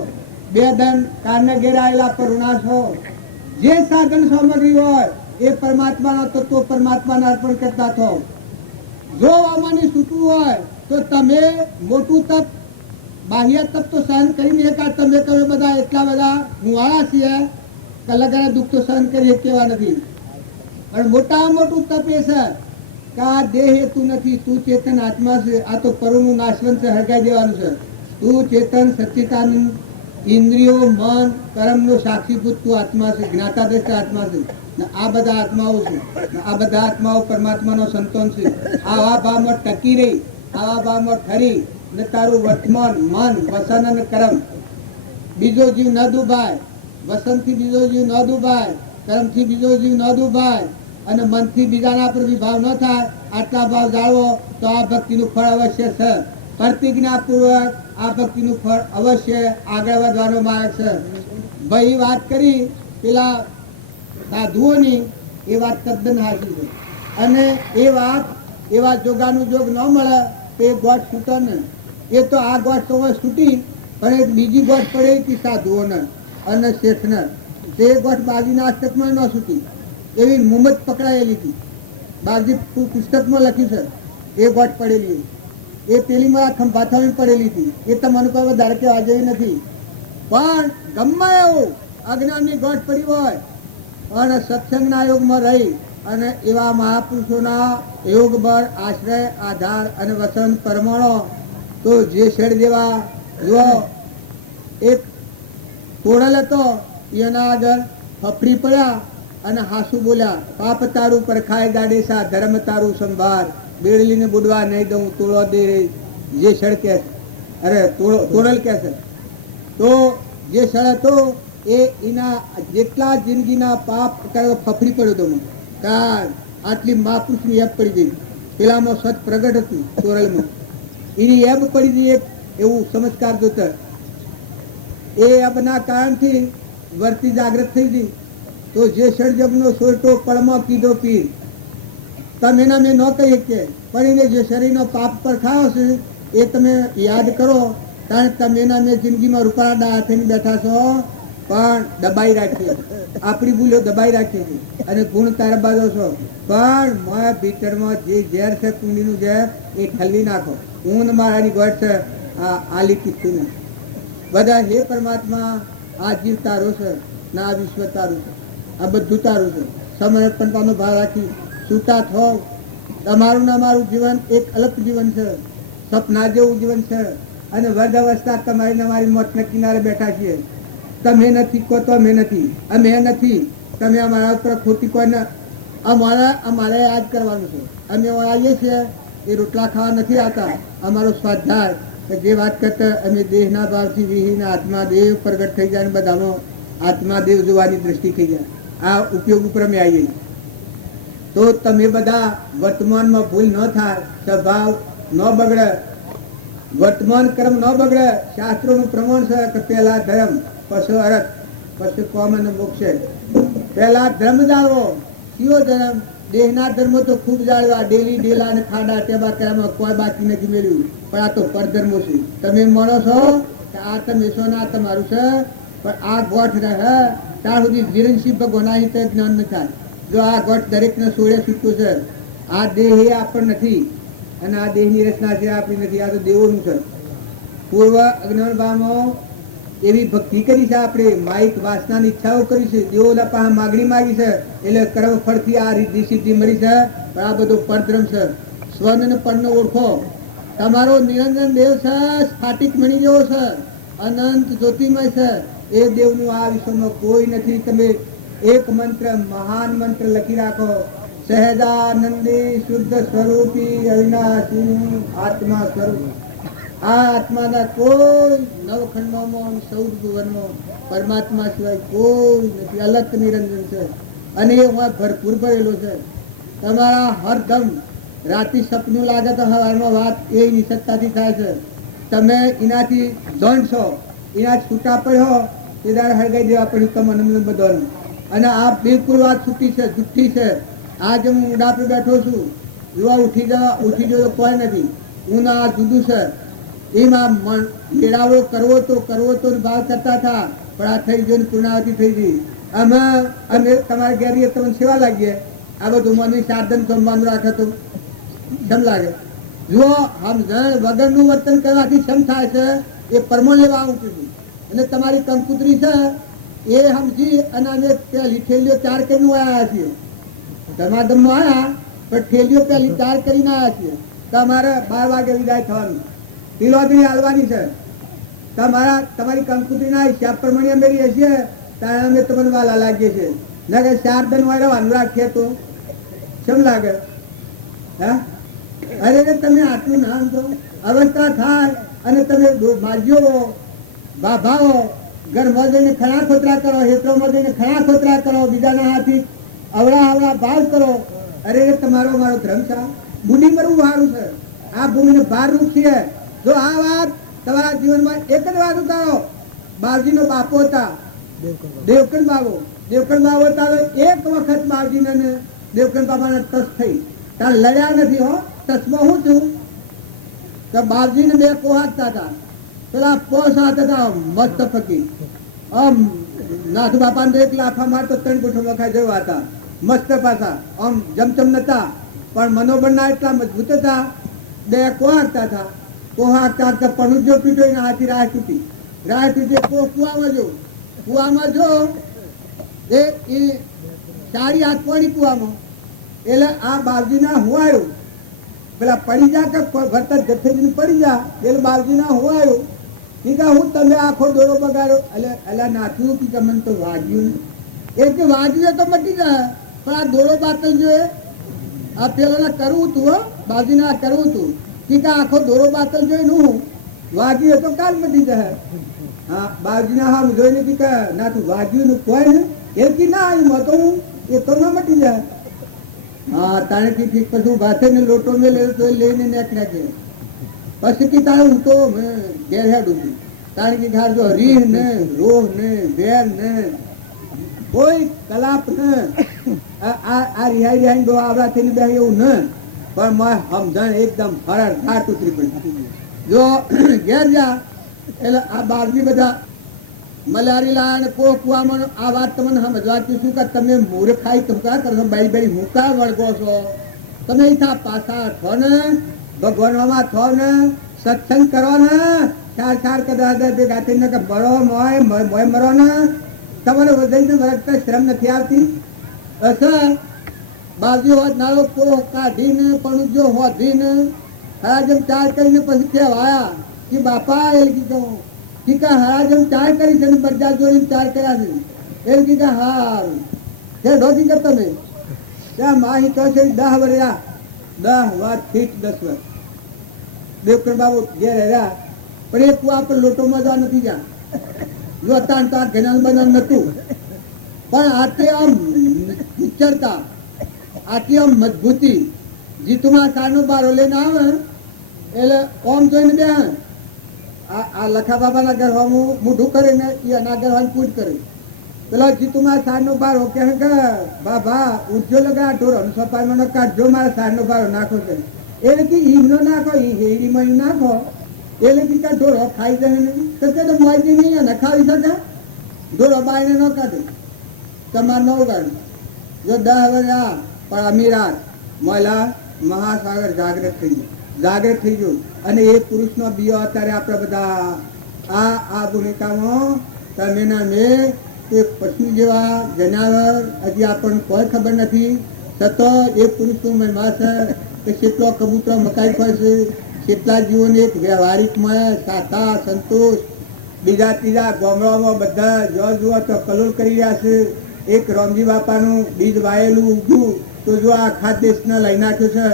બે ધન કારને ઘેરાયેલા પરુણા છો. જે સાધન સામગ્રી હોય એ પરમાત્માના તત્વો પરમાત્માને અર્પણ કરતા થો. જો આમાંની છૂટવું હોય તો તમે મોટું તપ, બાહ્ય તપ તો સહન કરી નહીં શકા. તમે બધા એટલા બધા હુંવાળા છીએ કલાકારના દુઃખ તો સહન કરી કેવા નથી. પણ મોટામાં મોટું તપ એ છે કે આ દેહ હેતુ નથી, તું ચેતન આત્મા છે. આ તો પરુનું નાશવંત છે, હરગાઈ દેવાનું છે. તું ચેતન સચ્ચિદાનંદ, ઇન્દ્રિયો મન કર્મનો સાક્ષીભૂત તું આત્મા છે, જ્ઞાતા દ્રષ્ટા આત્મા છે. આ બધા આત્માઓ છે, આ બધા આત્માઓ પરમાત્માનો સંતાન છે. આવા ભાવમાં ટકી રહી, આવા ભાવમાં ઠરી ને તારું વર્તમાન મન વસન અને કર્મ, બીજો જીવ ન ડૂબાય. વસનથી બીજો જીવ ન ડૂબાય, કર્મથી બીજો જીવ ન ડૂબાય અને મનથી બીજાના પર વિભાવ ન થાય. આટલા ભાવ જાળવો તો આ ભક્તિનું ફળ અવશ્ય છે. પ્રતિજ્ઞાપૂર્વક આ ભક્તિનું ફળ અવશ્ય આગળ વધવાનો માર્ગ છે. ભાઈ વાત કરી પેલા સાધુઓની, એ વાત તદ્દન હાચી છે. અને એ વાત એવા જોગાનું જોગ ન મળે તો એ ગોઠ છૂટે ને. એ તો આ ગોઠ તો છૂટી, પણ એક બીજી ગોઠ પડે હતી સાધુઓને અને શેઠને. તે ગોઠ બાજીના અષ્ટકમાં ન છૂટી, એવી મુમત પકડાયેલી હતી. બાજી પુસ્તકમાં લખ્યું છે એ ગોઠ પડેલી. એ પેલીમાં ખંભાથાવી પડેલી હતી. એ તમને કોઈ વધારે કહેવા જેવી નથી. પણ ગમે એવું અજ્ઞાનની ગોઠ પડી હોય અને સત્સંગના યોગમાં રહી અને એવા મહાપુરુષોના યોગ બળ, આશ્રય, આધાર અને વસન પરમાણો તો જે શેડ જેવા જો એક તોડલ હતો એના આગળ ફફડી પડ્યા અને હાસુ બોલ્યા, પાપ તારું પરખાય ગાડેસા, ધર્મ તારું સંભાર, બેડલીને બુડવા નહીં દઉં, તોડવા દે જે શેડ કે અરે તોડલ કે છે. તો જે શેડ હતો એ એના જેટલા જિંદગીના પાપ ફફડી પડ્યો હતો. કાર આટલી મહાપુરુષની એબ પડી ગઈ. પેલામાં સત પ્રગટ હતું તોરલમાં, એની એબ પડી ગઈ. એવું ચમત્કાર જોતા એ એબના કારણથી વર્તી જાગૃત થઈ ગઈ. તો જે ષડજગનો સોરટો પળમાં કીધો પીર, તમે એના મેં ન કહી શકીએ, પણ એને જે શરીરનો પાપ પર ખાયો છે એ તમે યાદ કરો. કારણ કે તમે એના મેં જિંદગીમાં રૂપાળા ડાયા થઈને બેઠા છો, પણ દબાઈ રાખીએ, આપણી ભૂલો દબાઈ રાખીએ છીએ અને ગુણ તારબાજો છો. પણ મારા ભીતરમાં જે ઝેર છે, કુંડીનું ઝેર, એ ઠલવી નાખો. હું મારાની ગોઠ છે આ લીટી ને બધા. હે પરમાત્મા, આ જીવ તારો છે ને આ વિશ્વ તારું છે, આ બધું તારું છે. સમર્પણતાનો ભાવ રાખી છૂટા થો. તમારું ને અમારું જીવન એક અલગ જીવન છે, સપના જેવું જીવન છે. અને વર્ગ અવસ્થા તમારી ને અમારી મોતના કિનારે બેઠા છીએ. તમે નથી કહો તો અમે નથી, અમે નથી. તમે અમારા ઉપર ખોટી કોઈને અમારે યાદ કરવાનું છે. અમે આવીએ છીએ એ રોટલા ખાવા નથી આવતા. અમારો સ્વાધ્યાય કે જે વાત કરતા અમે દેહના ભાવથી વિહીન આત્મા દેવ પ્રગટ થઈ જાય, બધાનો આત્મા દેવ જોવાની દ્રષ્ટિ થઈ જાય. આ ઉપયોગ ઉપર અમે આવીએ. તો તમે બધા વર્તમાનમાં ભૂલ ન થાય, સ્વભાવ ન બગડે, વર્તમાન કર્મ ન બગડે. શાસ્ત્રોનું પ્રમાણ છે કે પહેલા ધર્મ, પછી અર્થ, પછી કોમ અને મોક્ષ. પહેલા ધર્મ જાળવો. કયો ધર્મ? દેહના ધર્મો તો ખૂબ જાળવા, ડેલી ડેલા અને ખાડા ટેબા કરવામાં કોઈ બાકી નથી મેળવ્યું. પણ આ તો પરધર્મો છે. તમે માનો છો કે આ તમે છો ને આ તમારું છે, પણ આ ગોઠ રહે ત્યાં સુધી વિરનસિંહ ભગવાન જ્ઞાન ન થાય. જો આ ગોઠ દરેકને સોળે છૂટતું છે. આ દેહ એ આપણ નથી અને આ દેહની રચના છે આપણી નથી. આ તો દેવોનું છે. પૂર્વ અજ્ઞાનભાવમાં એવી ભક્તિ કરી છે આપણે, માઇક વાસનાની ઈચ્છાઓ કરી છે, દેવોના પાસે માગણી માગી છે, એટલે કર્મ ફળથી આ રીતિ સિદ્ધિ મળી છે. પણ આ બધો પરધર્મ છે. સ્વન અને પરનો ઓળખો. તમારો નિરંજન દેવ છે, સ્ફાટિક મણી જેવો છે, અનંત જ્યોતિમય છે. એ દેવનું આ વિશ્વમાં કોઈ નથી. તમે એક મંત્ર, મહાન મંત્ર લખી રાખો. સહેજાનંદી શુદ્ધ સ્વરૂપી અવિનાશી આત્મા સ્વરૂપ આ આત્માના કોઈ નવખંડોમાં સૌદ ભુવનમાં પરમાત્મા સિવાય કોઈ નથી, અલગ નિરંજન છે અને એ ભરપૂર ભરેલો છે. તમારા હરદમ રાતે સપનું લાગે તો સવારમાં વાત એ નિસત્તાથી થાય છે. તમે એનાથી દંડશો, એના છૂટા પડ્યો તે દાડે હળગાઈ દેવા પડ્યું તમને બધાને. અને આ બિલકુલ વાત છૂટી છે, જુઠ્ઠી છે. આજે હું ઊંડા પર બેઠો છું, જોવા ઉઠી જવો કોઈ નથી. હું ના આ જુદું છે. એમાં મેળાવો કરવો તો ભાવ કરતા હતા, પણ આ થઈ ગયો પૂર્ણાવતી થઈ ગઈ. અમે તમારે ઘેર તમને સેવા લાગીએ, આ બધું મને સાધન જમવાનું રાખે તો કેમ લાગે? જુઓ, સમજણ વગરનું વર્તન કરવાથી શમ થાય છે એ પરમો લેવા આવું કીધું. અને તમારી કંકુતરી છે એ સમજી અને અમે પેલી ઠેલીઓ 4 કરીને આવ્યા છીએ. ધર્માધમમાં આવ્યા પણ ઠેલીઓ પેલી 4 કરીને આવ્યા છીએ. તમારે 12 વાગે વિદાય થવાનું, તિલોદરી હાલવાની છે. તમારી કંકુતરીના હિસાબ પ્રમાણે અમે રહીએ છીએ, ત્યારે અમે તમને વાલા લાગીએ છીએ. ના કે 4 દિન વાળવાનું રાખીએ તો કેમ લાગે? હા, અરે તમે આટલું ના સમજો. અવસ્થા થાય અને તમે માર્યો ભાભાઓ, ઘરમાં જઈને ખણા ખોતરા કરો, હેતરોમાં જઈને ખણા ખોતરા કરો, બીજાના હાથી અવળા ભાવ કરો. અરે તમારો મારો ધર્મ છે. બુડી મરવું સારું છે. આ ભૂમિને ભાર રૂપ છે. જો આ વાત તમારા જીવનમાં એક જ વાત ઉતારો. બાવજીનો બાપો હતા દેવકણ બાબો. દેવકણ બાબો હતા એક વખત બાવજીને દેવકણ બાબાને ટચ થઈ, ત્યાં લડ્યા નથી. હો, ટચમાં હું છું તો બાવજીને 2 કોહાટતા હતા. પેલા પોસ હાથ હતા મસ્ત ફકી. આમ નાથ બાપાને 1 લાફા મારતો 3 ગુઠો વખાઈ જેવા હતા. મસ્ત પાછા આમ જમચમ નતા, પણ મનોબળના એટલા મજબૂત હતા. 2 કોહાટતા હતા. કોહાટતા પણ જો પીટો એના હાથી રાહ તૂટી. કુવામાં જો એ સારી હાથ પડી કુવામાં. એટલે આ બાવજીના હોવાયું પેલા પડી જા કે ભરતા જથ્થેજી પડી જા એટલે બાવજીના હોવાયું કે હું તમે આખો દોરો બગાડો. એટલે નાખ્યું કે મને તો વાગ્યું. એ કે વાગ્યું તો મટી જાય, પણ આ દોરો બાતલ જોઈએ. આ પેલા કરવું હતું, હો બાવજીના કરવું હતું કે આખો દોરો બાતલ જોઈ હું વાગ્યું તો કાલ મટી જાય. હા, બાવજીના હા જોઈને કે ના તું વાગ્યું નું કોઈ ને એ કે ના આવ્યું તો હું એ તો ના મટી જાય. હા, તાણે ઠીક પછી ભાથે ને લોટો મેં લઈને નીકળ્યા છે. પછી કે તારે હું તો ઘેર હેડું છું. તાણે કે ઘર જો રીહ ને રોહ ને વેર ને કોઈ કલાપ ને આ રિહાઈ દો આવડા થઈને બે એવું ને, પણ મેં સમજણ એકદમ ફરાર ઘાટ ઉતરી પડી. જો ઘેર જા એટલે આ બારજી બધા મલારી લા અને કુવામાં આ વાત તમને સમજવાતી શું કે તમે મૂર્ખાઈ તો કા કરો? બાઈ હું કા વળગો છો? તમે ત્યાં પાછા છો ને, ભગવાનમાં છો ને, સત્સંગ કરો ને, 4 કદાચ ભેગા થઈને કે મરો મોય મરો ને, તમારે વધારીને વળગતા શરમ નથી આવતી? અસર બાજુ હોત નારો કોહ કાઢીને પણ જો હોધીને હરાજમ 4 કરીને પછી કહેવાયા કે બાપા એ કીધું કે હરાજમ 4 કરી છે ને બધા જોઈને 4 કર્યા છે. એ કીધું હારું છે ઢોકી કર તમે ત્યાં માહી કહે છે 10 વર્ષ 10 વાત ઠીક 10 વર્ષ દેવકણ બાબુ ઘેર રહ્યા, પણ એક કુવા પર લોટો મજા નથી જા જો તાન તાર ઘેના બનાવ નતું, પણ આટલી આમ વિચરતા આટલી આમ મજબૂતી જીતુમાં કારનો બારો લઈને આવે એટલે ઓમ જોઈને બે આ લખા બાબાના ઘર મોઢું કરે ને એ એના ઘર પૂજ કરે. પેલા જીતુમાં સારનો બારો કે બાબા ઉજ્જો લગા ઢોરો સફાઈમાં કાઢજો મારા સારનો બારો નાખો છે. એટલે કે ઈમનો નાખો હેરીમાં નાખો એટલે કે ઢોરો ખાઈ જાય ને તો કે મોજી નહીં એને ખાવી શકે. ઢોરો બાઈને ન કાઢે તમારે ન ઉગાડે. જો 10 વર્ષ પણ અમીરાત મહિલા મહાસાગર જાગૃત થઈ ગયું અને એ પુરુષનો બીઓ અત્યારે આપણે બધા આ ભૂમિકામાં તમે ના મેં એ પશુ જેવા જનાવર હજી આપણને કોઈ ખબર નથી, છતાં એ પુરુષનું મહિમા છે કે કેટલો કબૂતરો મકાઈ ફરશે, કેટલા જીવોને એક વ્યવહારિકમાં સાતા સંતોષ બીજા ત્રીજા ગામડામાં બધા જો જુઓ તો કલોલ કરી રહ્યા છે. એક રામજી બાપાનું બીજ વાયેલું ઉગ્યું તો જો આખા દેશને લઈ નાખ્યો છે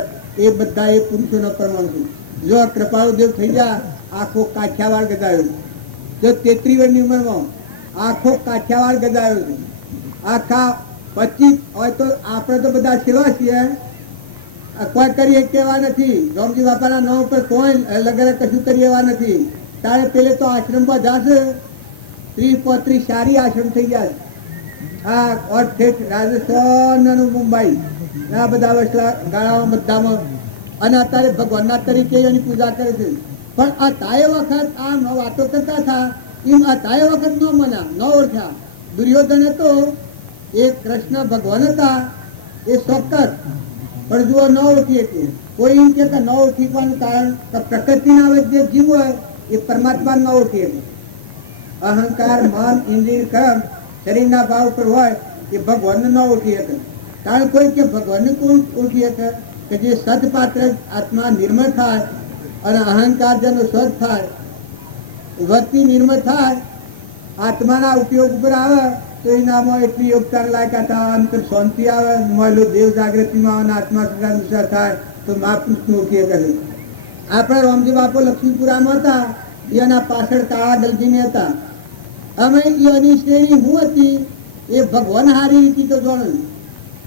એ બધા એ પુરુષોનો પ્રમાણ છે. જો આ કૃપાળુદેવ થઈ ગયા આખો કાઠિયાવાડ ગદાયો, જો 33 વર્ષની ઉંમરમાં આખો કાઠિયાવાડ ગદાયો છે. આખા 25 હોય તો આપણે તો બધા સેવા છીએ, કોઈ કરી એવા નથી. રામજી બાપાના નામ પર કોઈ લગન કશું કરી એવા નથી. તારે પેલે તો આશ્રમમાં જાશે 30-35 સારી આશ્રમ થઈ ગયા. હા ઠેઠ રાજસ્થાન અને મુંબઈ આ બધા વસલા ગાળામાં બધામાં, અને અત્યારે ભગવાનના તરીકે એની પૂજા કરે છે. પણ આ તાય વખત આ ન વાતો કરતા હતા એમ આ તાય વખત ન મના ન ઓળખ્યા. દુર્યોધન હતો એ કૃષ્ણ ભગવાન હતા એ ચોક્કસ, પણ જુઓ ન ઓળખી શકે. કોઈ એમ કે ન ઓળખીવાનું કારણ પ્રકૃતિના જે જીવ હોય એ પરમાત્મા ન ઓળખી શકે. અહંકાર મન ઇન્દ્રિય કર્મ શરીરના ભાવ પર હોય એ ભગવાનને ન ઓળખી શકે. કારણ કોઈ કે ભગવાનને કોણ ઓળખી શકે કે જે સદપાત્ર આત્મા નિર્મળ થાય અને અહંકાર જેનો સદ થાય, વૃત્તિ નિર્મળ થાય, આત્માના ઉપયોગ ઉપર આવે તો એનામાં એટલી યોગદાન લાયકા થાય, અંતર શાંતિ આવે, મળેલો દેવ જાગૃતિમાં અને આત્મા અનુસાર થાય તો મહાપુરુષને ઓળખી શકે. આપણા રામજી બાપુ લક્ષ્મીપુરામાં હતા, એના પાછળ કાળા દલજીને હતા. અમે એની શ્રેણી હું હતી એ ભગવાન હારી રીતે તો જાણ્યું,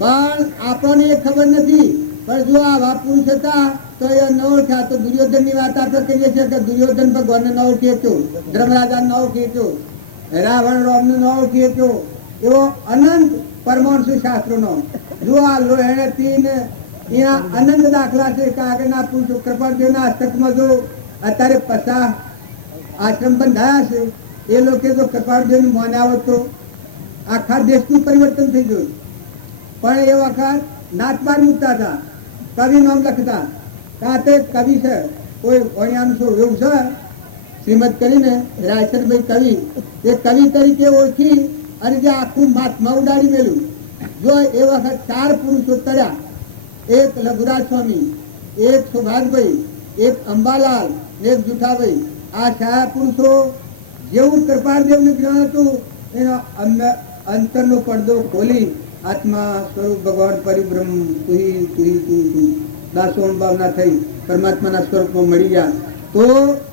પણ આપણને એ ખબર નથી. પણ જો આવા પુરુષ હતા તો એ ન ઓળખ્યા. તો દુર્યોધન ની વાત આપણે કહીએ છીએ કે દુર્યોધન ભગવાનને ન ઓળખી હતો, ધર્મરાજા ન ઓળખી હતો, રાવણ રામને ન ઓળખી હતો. એવો અનંત પરમાણુ શાસ્ત્રોનો જો આ લોહેણથી ને એના અનંત દાખલા છે કે આગળના પુરુષો કૃપાળદેવના હસ્તકમાં જો અત્યારે 50 આશ્રમ બંધાયા છે. એ લોકો જો કૃપાળદેવનું માન આવે તો આખા દેશનું પરિવર્તન થઈ ગયું. પણ એ વખત નાત બાર મૂકતા હતા, કવિ નામ લખતા. કાતે કવિ છે કોઈ વણિયાનું શું એવું છે શ્રીમદ કરીને રાયસનભાઈ કવિ, એ કવિ તરીકે ઓળખી અને જે આખું મહાત્મા ઉડાડી મેલું. જો એ વખત 4 પુરુષો તર્યા, એક લઘુરાજ સ્વામી, એક સૌભાગભાઈ, એક અંબાલાલ, એક જુઠાભાઈ. આ 4 પુરુષો જેવું કૃપાળદેવનું જ્ઞાન હતું એનો અંતરનો પડદો ખોલી આત્મા સ્વરૂપ ભગવાન પરિબ્રહ્મ તુહી તુહી તુહી તુહી દાસોણ ભાવના થઈ પરમાત્માના સ્વરૂપમાં મળી ગયા. તો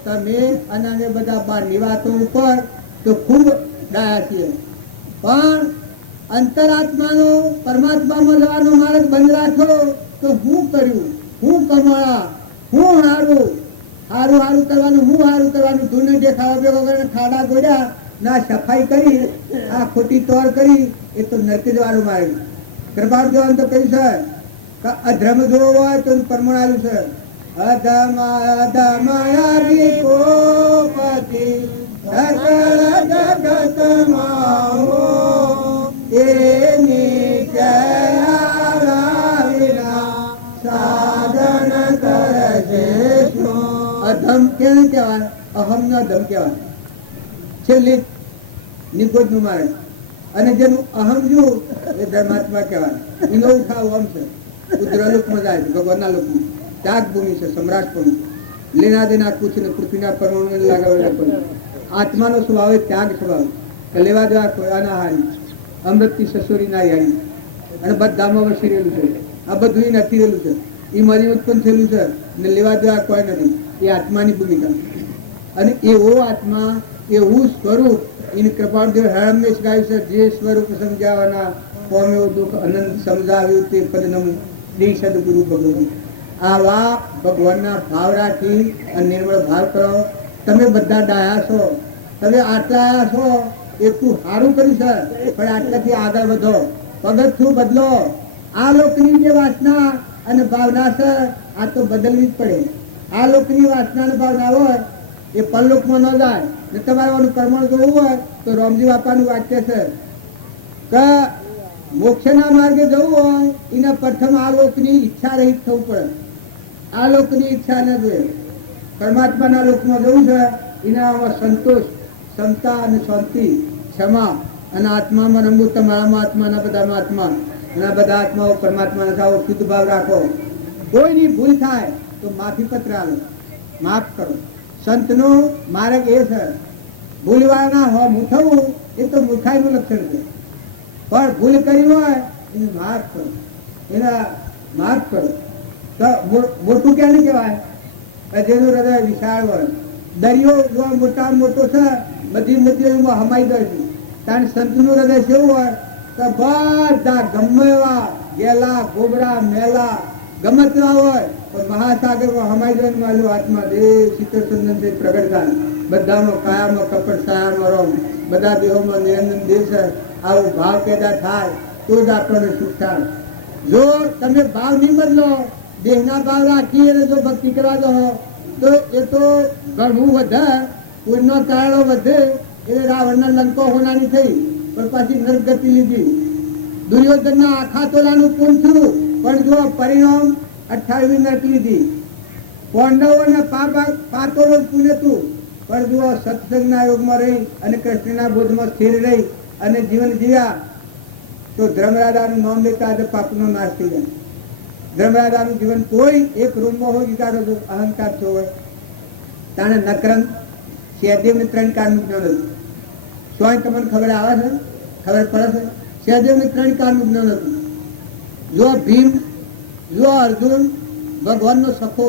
તમે અને બધા બહારની વાતો ઉપર તો ખૂબ ડાયા છીએ, પણ અંતરાત્માનો પરમાત્મામાં જવાનો માર્ગ બંધ રાખ્યો તો હું કર્યું, હું કમાળા, હું હારું હારું હારું કરવાનું, હું હારું કરવાનું. ધૂને દેખાવા ભેગો કરીને ખાડા ગોળ્યા ના સફાઈ કરી, આ ખોટી તોર કરી, એ તો નરક જવાનું માર્ગ. કૃપાળ જવાનું તો કહ્યું છે કે અધર્મ જોવો હોય તો પરમાણુ છે. અધમાયા ગોપતિ સકળ જગતમાં હો, એની જયા વિના સાધન કરશે શું. અધમ કેને કહેવાય? અહમ નો અધમ કહેવાય. છેલ્લી નિગોદ નું મારે, અને જેનું અહમ જો એ ધર્માત્મા કહેવાય. એનો ઉઠાવ અહમ છે. ઉદ્રલોકમાં જાય છે, ભગવાનના લોકમાં ત્યાગ ભૂમિ છે, સમ્રાટ ભૂમિ. લેના દેના કુછ ને પૃથ્વીના પરમાણુ લગાવેલા પણ આત્માનો સ્વભાવ એ ત્યાગ સ્વભાવ. લેવા દેવા કોયાના હારી, અમૃતથી સસુરી ના હારી, અને બધામાં વસી રહેલું છે. આ બધું નથી રહેલું છે, એ મારી ઉત્પન્ન થયેલું છે ને લેવા દેવા કોઈ નથી. એ આત્માની ભૂમિકા. અને એવો આત્મા, એવું સ્વરૂપ એની કૃપાળદેવ હરમેશ ગાયું છે. જે સ્વરૂપ સમજાવવાના કોમ્યો દુઃખ અનંત સમજાવ્યું તે પદનમ શ્રી સદગુરુ ભગવાન. આવા ભગવાનના ભાવ રાખી અને નિર્મળ ભાવ કરો. તમે બધા ડાયા છો, તમે આટલા આયા છો એટલું સારું કર્યું છે, પણ આટલાથી આગળ વધો, પગથિયું બદલો. આ લોકની જે વાસના અને ભાવના છે આ તો બદલવી જ પડે. આ લોકની વાસના અને ભાવના હોય એ પરલોકમાં ન જાય. ને તમારે પરમાણુ જોવું હોય તો રામજી બાપાનું વાક્ય છે કે મોક્ષના માર્ગે જવું હોય એને પ્રથમ આ લોકની ઈચ્છા રહિત થવું પડે. આ લોકની ઈચ્છા ન જોઈએ. પરમાત્માના લોકમાં જવું છે એનામાં સંતોષ, ક્ષમતા અને શાંતિ, ક્ષમા અને આત્મામાં રમવું. તમારામાં આત્માના બધામાં આત્મા, અને બધા આત્માઓ પરમાત્માના થાવ. શુદ્ધ ભાવ રાખો. કોઈની ભૂલ થાય તો માફી પત્ર આલો, માફ કરો. સંતનો માર્ગ એ છે. ભૂલવાના હો મૂઠવું એ તો મૂર્ખાઈનું લક્ષણ છે, પણ ભૂલ કરી હોય એને માફ કરો. એના માર્ગ પર તો મોટું ક્યાં નહીં કહેવાય? જેનું હૃદય વિશાળ હોય. દરિયો જો મોટા મોટો છે, બધી નદીઓમાં હમાઈ ગયો છે. કારણ સંતનું હૃદય કેવું હોય તો બધા ગમે એવા ગેલા ગોબરા મેલા ગમે તેવા હોય પણ મહાસાગરમાં હમાઈ જવાનું વાળું આત્મા દેવ શીતળ ચંદન પ્રગટ થાય. બધામાં કાયામાં કપટ સાયામાં રોમ, બધા દેહોમાં નિરંજન દેવ છે. આવો ભાવ પેદા થાય તો જ આપણને સુખ થાય. જો તમે ભાવ નહીં બદલો, દેહના ભાવ રાખી અને જો ભક્તિ કરવા દો તો એ તો ઘણું વધે, પૂરનો કારણો વધે. એ રાવણના લંકો હોનાની થઈ પણ પાછી નરગતિ લીધી. દુર્યોધનના આખા તોલાનું પૂન થયું પણ જો પરિણામ 28 નરક લીધી. પાંડવોને પાતોળું પૂન હતું પણ જો સત્સંગના યોગમાં રહી અને કૃષ્ણના બોધમાં સ્થિર રહી અને જીવન જીવ્યા તો ધર્મરાજાનું નામ લેતા આજે પાપનો નાશ થઈ જાય. ધર્મરાજાનું જીવન કોઈ એક રૂમમાં હોય વિચારો જો અહંકાર છો હોય તાણે નકરંગ સહદેવને 3 કાળનું જ્ઞાન હતું. શું તમને ખબર આવે છે? ખબર પડે છે? સહદેવને 3 કાળનું જ્ઞાન હતું. જો ભીમ, જો અર્જુન ભગવાનનો સખો,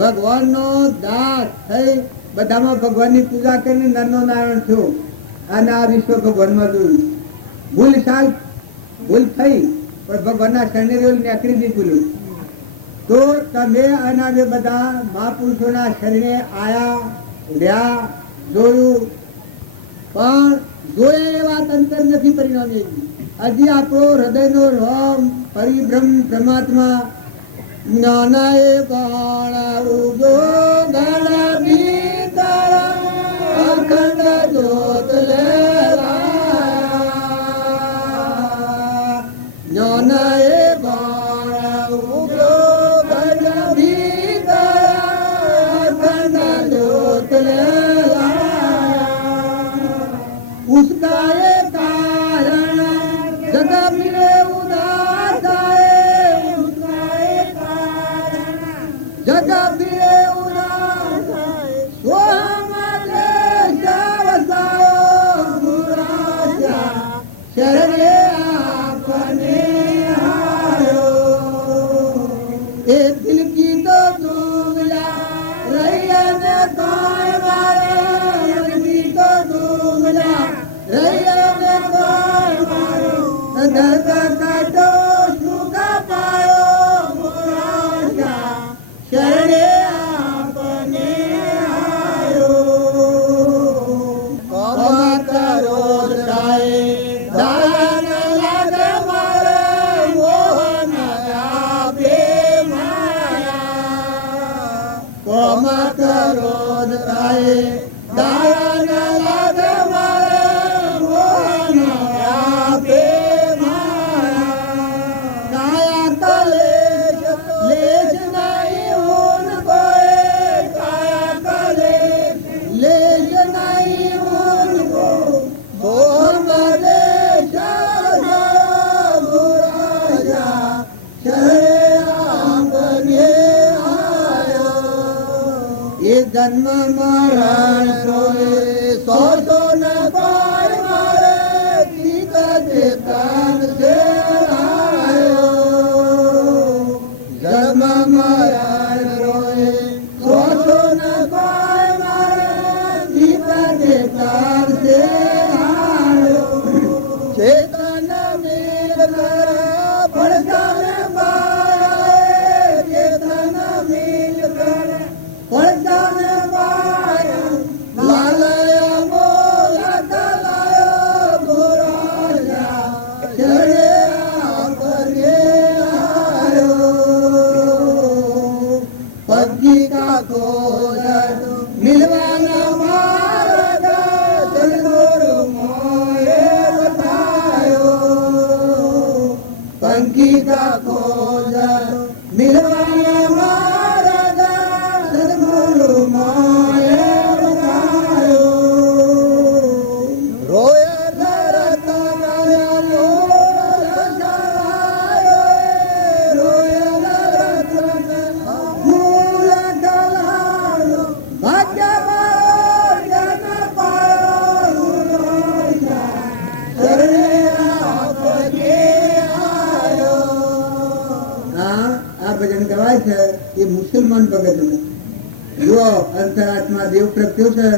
ભગવાનનો દાસ થઈ બધામાં ભગવાનની પૂજા કરીને નરનો નારાયણ થયો અને આ વિશ્વ ભગવાનમાં જોયું. ભૂલ થઈ પણ ભગવાનના શરણે નીકળી દીધું. તો તમે અને જે બધા મહાપુરુષોના શરણે આયા રહ્યા જોયું પણ જોયા એ વાત અંતર નથી પરિણામી. હજી આપણો હૃદયનો રોમ પરિભ્રમ પરમાત્મા જ્ઞાનાએ બાણ ઉગો ગણ ભીતર અખંડ જ્યોત લેવાયા. જ્ઞાનાએ બાણ ઉગો ગણ ભીતર અખંડ જ્યોત લેવાયા. उसका ये कारण जग फिरे उदास आए, उसका ये कारण जग फिरे उदास आए. सो हमारे शावसायो गुराशा शरणे आपने आयो. ए दिल की तो दुबला रैया ने काय मारे, दिल की तो दुबला रैया ने काय मारो, दर्द काटो सुख पायो गुराशा शरणे आपने आयो. कमा करो जाए दान लागे मारे, मोहन आपे माया. कमा करो जाए दान लागे मारे, मोहन आपे माया. काया कलेश लेश नहीं उनको, काया कलेश लेश नहीं उनको. वो हमारे शाह गुराशा शरणे आपने आयो. ये जन्म मरण रोए सौ सौ न कोई मारे, जीत चेतन से आयो. जन्म मरण रोए सौ सौ न कोई मारे, जीत चेतन से आयो. चेतन मिल कर पड़ताल पाए, चेतन मिल कर पड़ताल पाए. એ મુસલમાન ભગત હતા. જો અંતરાત્મા દેવ પ્રત્યો છે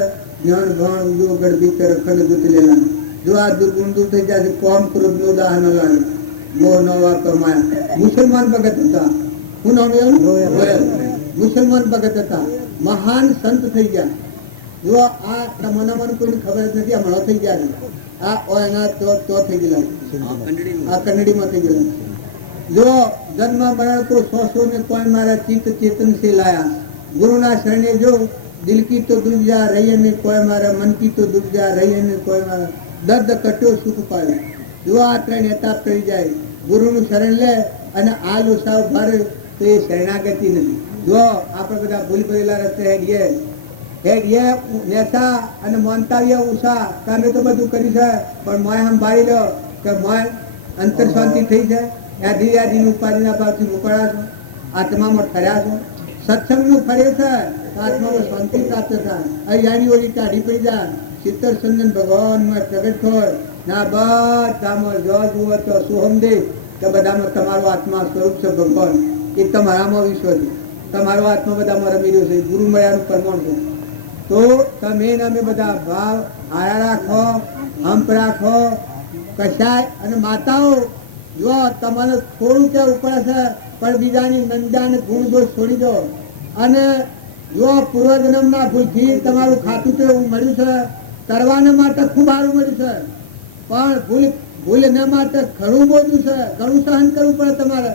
જ્ઞાન ભણ જો ગઢ ભીતર ખંડ ગુતલેલા. જો આ દુર્ગુણ દૂર થઈ જાય કોમ ક્રોધ નો દાહ ન લાગે મોહ ન વાપરમાયા. મુસલમાન ભગત હતા. હું નામ એનું મુસલમાન ભગત હતા. મહાન સંત થઈ ગયા. જો આ તમારા મને કોઈને ખબર જ નથી. હમણાં થઈ ગયા છે. આ એના તો થઈ ગયેલા. આ કન્નડીમાં થઈ ગયેલા. જો જન્મ મરણ તો સો ને કોઈ મારા ચિત્ત ચેતન से लाया. गुरुना शरणे जो दिल की तो डूब जा रही है कोई मारा मन की तो डूब जा रही है कोई मारा दर्द कट्यो सुख पावे. જો આ ત્રણ એતાપ કરી જાય ગુરુનું શરણ લે અને આ લોસાવ ભરે તો એ શરણાગતિ નથી. જો આપણે બધા ભૂલ ભરેલા રસ્તે હેડીએ નેતા અને મોનતાવીએ ઉષા તમે તો બધું કર્યું છે પણ મોય સંભાળી લો કે મોય અંતર શાંતિ થઈ છે. યાદી યાદીની ઉપાધિના ભાવથી મોકળા છો. આત્મામાં ઠર્યા છો. સત્સંગનું ફળે છે તો આત્મામાં શાંતિ પ્રાપ્ત થાય. અહીંયાની ઓલી કાઢી પડી જાય. ચિત્તર સંજન ભગવાનમાં પ્રગટ હોય ના બધામાં જો જુઓ તો સોહમ દે કે બધામાં તમારો આત્મા સ્વરૂપ છે ભગવાન. એ તમારામાં વિશ્વ છે. તમારો આત્મા બધામાં રમી રહ્યો છે. ગુરુ મળ્યાનું પ્રમાણ છે. તો તમે અમે બધા ભાવ આયા રાખો, હંપ રાખો. કશાય અને માતાઓ જો તમારે થોડું કે ઉપર છે પણ બીજાની નંદા ને ગુણ દોષ છોડી દો. અને જો પૂર્વજન્મના ભૂલથી તમારું ખાતું તો એવું મળ્યું છે કરવાને માટે ખૂબ સારું મળ્યું છે પણ ભૂલ એના માટે ઘણું બોલું છે. ઘણું સહન કરવું પડે તમારે.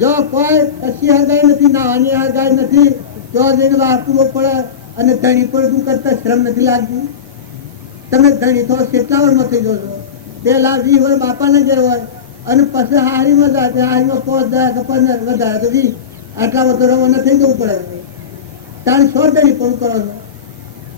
જો કોઈ કશી હરગાઈ નથી, નાવાની હરગાઈ નથી તો જઈને વાપરવો પડે. અને ધણી પર શું કરતા શ્રમ નથી લાગતું. તમે ધણી તો કેટલા વર્ષમાં થઈ જશો. પેલા 20 વર્ષ બાપાના ઘેર હોય અને પછી હારીમાં જાય. હારીમાં 5 જાય કે 15 વધારે તો 20 આટલા બધો રવાના થઈ જવું પડે. તારે 100 ધણી પણ કરો છો.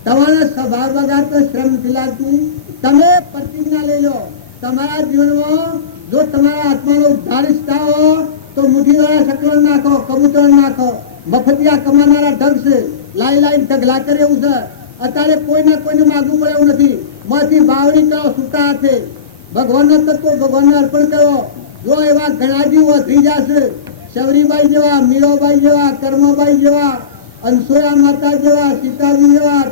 તમારા સ્વભાવ બગાડ તો શ્રમ નથી લાગતું. તમે પ્રતિજ્ઞા લઈ લો તમારા જીવનમાં જો તમારા આત્માનો ઉદ્ધાર ઈચ્છતા હો તો મુઠ્ઠીવાળા સકલો નાખો, કબૂતર નાખો. મફતિયા કમાનારા ઢગ છે. લાઈન ઢગલા કરે એવું છે. અત્યારે કોઈને માગવું પડે એવું નથી. માંથી બાવડી કરો છૂટા હાથે. ભગવાનના તત્વો ભગવાનને અર્પણ કરો. જો એવા ઘણા જીવ વધી જશે. શબરીબાઈ જેવા, મીરાબાઈ જેવા, કર્મબાઈ જેવા, અંસોયા માતા જેવા, સીતાજી જેવા,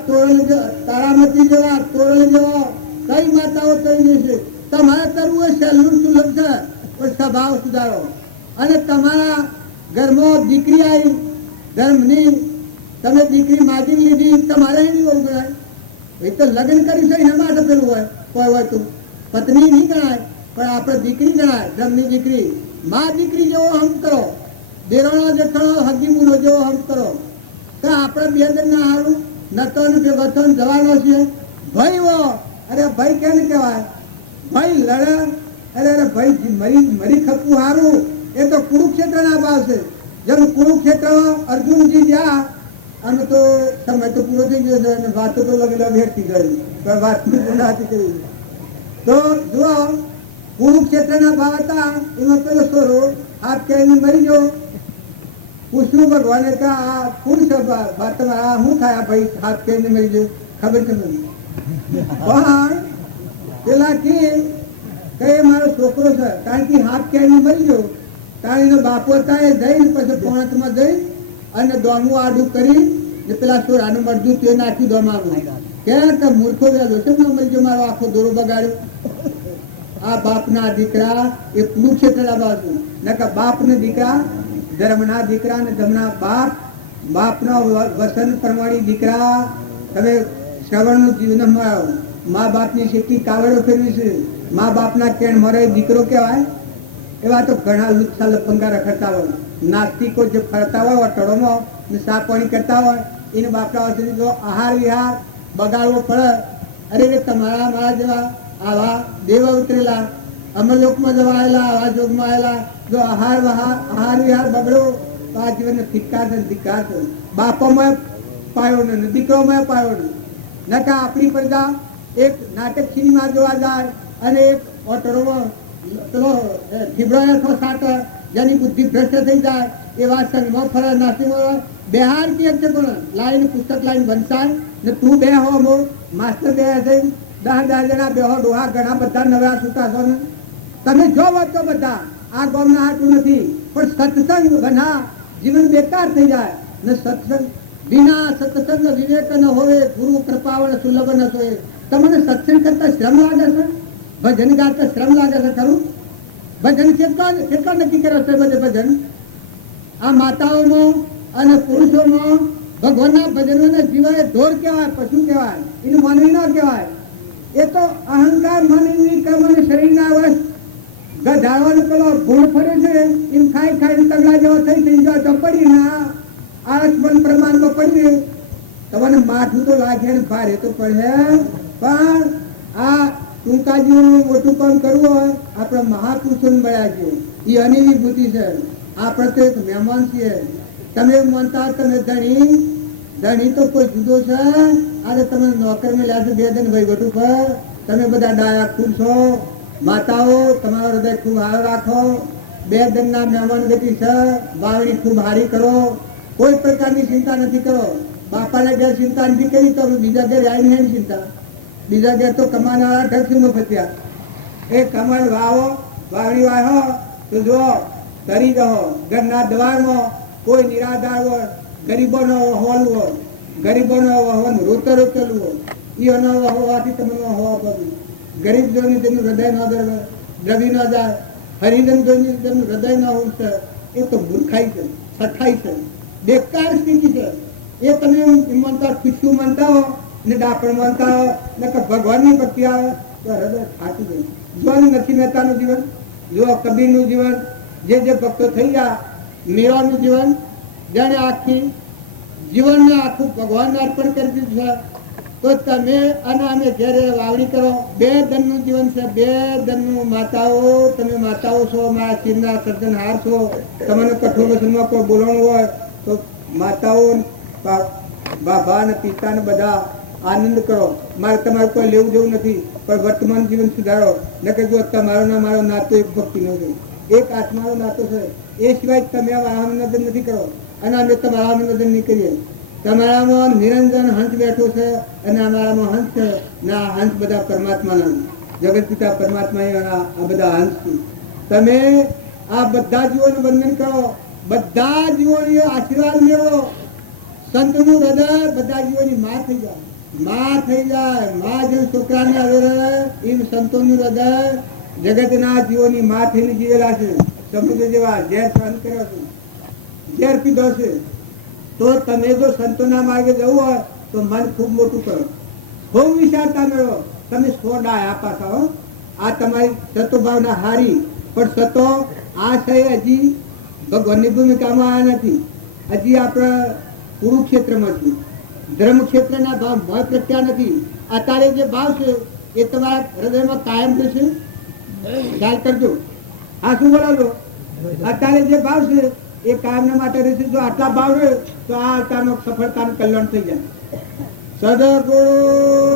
તારામતી જેવા, તોરલ જેવા કઈ માતાઓ કરી જશે. તમારે કરવું એ સહેલું સુલભ છે પણ સ્વભાવ સુધારો. અને તમારા ઘરમાં દીકરી આવી ધર્મની તમે દીકરી માગી લીધી તમારે એની બહુ ગણાય. એ તો લગ્ન કરી છે એના માટે પેલું હોય કોઈ હોય તો પત્ની નહીં ગણાય પણ આપણે દીકરી ગણાય. ધર્મની દીકરી મા દીકરી જેવો હમ કરો. દેરાણો જેઠાણો હગીમુનો જેવો હમ કરો. તો આપણે બે જણના હારું નતો ને ભેગો થઈને જવાનો છે. ભાઈ હો અરે ભાઈ કેને કહેવાય? ભાઈ લડે અરે ભાઈ મરી ખપવું સારું એ તો કુરુક્ષેત્રના ભાવ છે. જેમ કુરુક્ષેત્ર અર્જુનજી ગયા અને તો સમય તો પૂરો થઈ ગયો છે અને વાતો તો લગેલા ભેટતી ગઈ પણ વાતની પૂર્ણાતી કરી. તો જુઓ કુરુક્ષેત્રના ભાવ હતા એમાં પેલો સોરો હાથ કહીને મરી ગયો. પૂછ્યું ભગવાને કે આ કોણ છે તમારા શું થાય ભાઈ હાથ કહીને મરી ગયો? ખબર છે મને પણ પેલા કે મારો છોકરો છે કારણ કે હાથ કહીને મરી ગયો. કારણ એનો બાપો હતા એ જઈને પછી પોણતમાં જઈ અને દોમું આડું કરી ને પેલા સોરાનું મરજું તે નાખ્યું દોમાનું. કે મૂર્ખો વેલો છે મરી ગયો મારો આખો દોરો બગાડ્યો. આ બાપના દીકરા એ કુરુક્ષેત્રના બાજુ નકા બાપને દીકરા ધર્મના દીકરા ને ધર્મના બાપનો વસન પ્રમાણી દીકરા. તમે શ્રવણનું જીવન મળ્યો. મા બાપની શેકી કાવડો ફેરવી છે. મા બાપના કેણ મરે દીકરો કહેવાય. એવા તો ઘણા લુચ્છા લફંગા રખડતા હોય. નાસ્તિકો જે ફરતા હોય વટોળોમાં ને સા પાણી કરતા હોય એને બાપડા વચ્ચે જો આહાર વિહાર બગાડવો પડે. અરે તમારા મારા જેવા આવા દેવ ઉતરેલા અમરલોકમાં જવા આવેલા આવા જોગમાં આવેલા જો આહાર વિહાર બગડો તો આ જીવનને ધિક્કાર છે ધિક્કાર છે. બાપોમાં પાયો ને દીકરોમાં પાયો ને નકા આપણી પ્રજા એક નાટક સિનેમા જોવા જાય અને એક ઓટોમાં પેલો થીબડો હેઠો સાટે જેની બુદ્ધિ ભ્રષ્ટ થઈ જાય એવા સંઘમાં ફરે નાસીમાં બિહાર કી એક જગ્યા લાઈન પુસ્તક લાઈન વંચાય ને તું બે હો મો માસ્ટર બે થઈ 10 જણા બે હો ડોહા ઘણા બધા નવરા છૂટા છો ને તમે જો વાંચો બધા આ ગામના હાટું નથી પણ સત્સંગ ઘણા જીવન બેકાર થઈ જાય ને સત્સંગ વિના સત્સંગ વિવેક ન હોય ગુરુ કૃપાવળ સુલભ ન હોય. તમને સત્સંગ કરતા શ્રમ લાગે છે? ભજન ગાતા શ્રમ લાગે છે ખરું? ભજન કેટલા નક્કી કર્યો છે? બધે ભજન આ માતાઓમાં અને પુરુષોમાં ભગવાનના ભજનોને જીવાય ઢોર કહેવાય, પશુ કહેવાય, એનું માનવી ન કહેવાય. એ તો અહંકાર માનવી કર્મ અને શરીરના વશ ગધાવાનો પેલો ગુણ ફરે છે એમ ખાઈ ખાઈને તગડા જેવા થઈ જાય પડી ના આળસ પણ પ્રમાણમાં પડી તમને માથું તો લાગે ને ભારે તો પડે. પણ આ ટૂંકાજીનું મોટું કામ કરવું હોય આપણે મહાપુરુષો મળ્યા છે. એ અનિવી બુદ્ધિ છે. આપણે તો એક મહેમાન છીએ. તમે માનતા તમે ધણી તો કોઈ જુદો છે. આજે તમે નોકર માં લ્યા છો 2 દિન વહીવટ ઉપર. તમે બધા ડાયા ખૂબ છો. માતાઓ તમારો હૃદય ખૂબ સારો રાખો. 2 દિનના મહેમાન ગતિ છે. વાવણી ખૂબ સારી કરો. કોઈ પ્રકારની ચિંતા નથી કરો. બાપાને ઘેર ચિંતા નથી કરી તો બીજા ઘેર આવીને એની ચિંતા. બીજા ઘેર તો કમાનારા ઢગસી નો ફત્યા. એ કમળ વાવો, વાવણી વાવો તો જો તરી રહો. ઘરના દ્વારમાં કોઈ નિરાધાર હોય, ગરીબોનો હોલ હોય, ગરીબોનો હોવાનું રોતર રોતેલું હોય, એનો હોવાથી તમે હોવા પડ્યું. ગરીબ જોઈને તેનું હૃદય ન દ્રવી ન જાય, હરિજન જોઈને તેનું હૃદય ન ઉઠશે, એ તો મૂર્ખાઈ છે, સઠાઈ છે, બેકાર સ્થિતિ છે. એ તમે માનતા ખુશી માનતા હો ને ડાપણ માનતા હો ને ભગવાનની ભક્તિ આવે તો હૃદય થાકી જાય. જોવાનું નથી મહેતાનું જીવન, જો કબીરનું જીવન, જે ભક્તો થઈ ગયા, મીરાનું જીવન, જેને આખી જીવનને આખું ભગવાનને અર્પણ કરી દીધું છે. તો તમે અને અમે જ્યારે વાવણી કરો 2 ધનનું જીવન છે. 2 ધનનું માતાઓ, તમે માતાઓ છો, મારા શિરના સર્જનહાર છો. તમને કઠોર વસનમાં કોઈ બોલવાનું હોય તો માતાઓ બાબા ને પિતા ને બધા આનંદ કરો. મારે તમારે કોઈ લેવું જેવું નથી, પણ વર્તમાન જીવન સુધારો. ન કે જો તમારો ના મારો નાતો એક ભક્તિ નો છે, એક આત્માનો નાતો છે. એ સિવાય તમે આનંદન નથી કરો અને અમે તમારા આનંદન નહીં કરીએ. તમારામાં નિરંજન હંસ બેઠો છે અને અમારામાં હંસ છે ને આ હંસ બધા પરમાત્માના, જગત પિતા પરમાત્મા આ બધા હંસ છે. તમે આ બધા જીવોનું વંદન કરો, બધા જીવોની આશીર્વાદ મેળવો. સંતનું હૃદય બધા જીવોની માં થઈ જાય, માં થઈ જાય. માં જેમ છોકરાને આવે એમ સંતોનું હૃદય જગતના જીવોની માં થઈને જીવેલા છે. સમુદ્ર જેવા ઝેર સહન કર્યો છે, ઝેર પીધો છે. તો તમે જો સંતોના માર્ગે જવું હોય તો મન ખૂબ મોટું કરો, ખૂબ વિશાળતા મેળવો. તમે 100 ડાયા પાછા હો. આ તમારી સતો ભાવના હારી, પણ સતો આ છે હજી ભગવાનની ભૂમિકામાં આ નથી. હજી આપણે કુરુક્ષેત્રમાં છીએ. ધર્મ ક્ષેત્રના ભાવ ભય પ્રત્યા નથી. અત્યારે જે ભાવ છે એ તમારા હૃદયમાં કાયમ થશે. ખ્યાલ કરજો. આ શું બોલો? અત્યારે જે ભાવ છે એ કાયમ માટે રહેશે. જો આટલા ભાવ રહે તો આ અવતારનો સફળતાનું કલ્યાણ થઈ જાય. સદગુરુ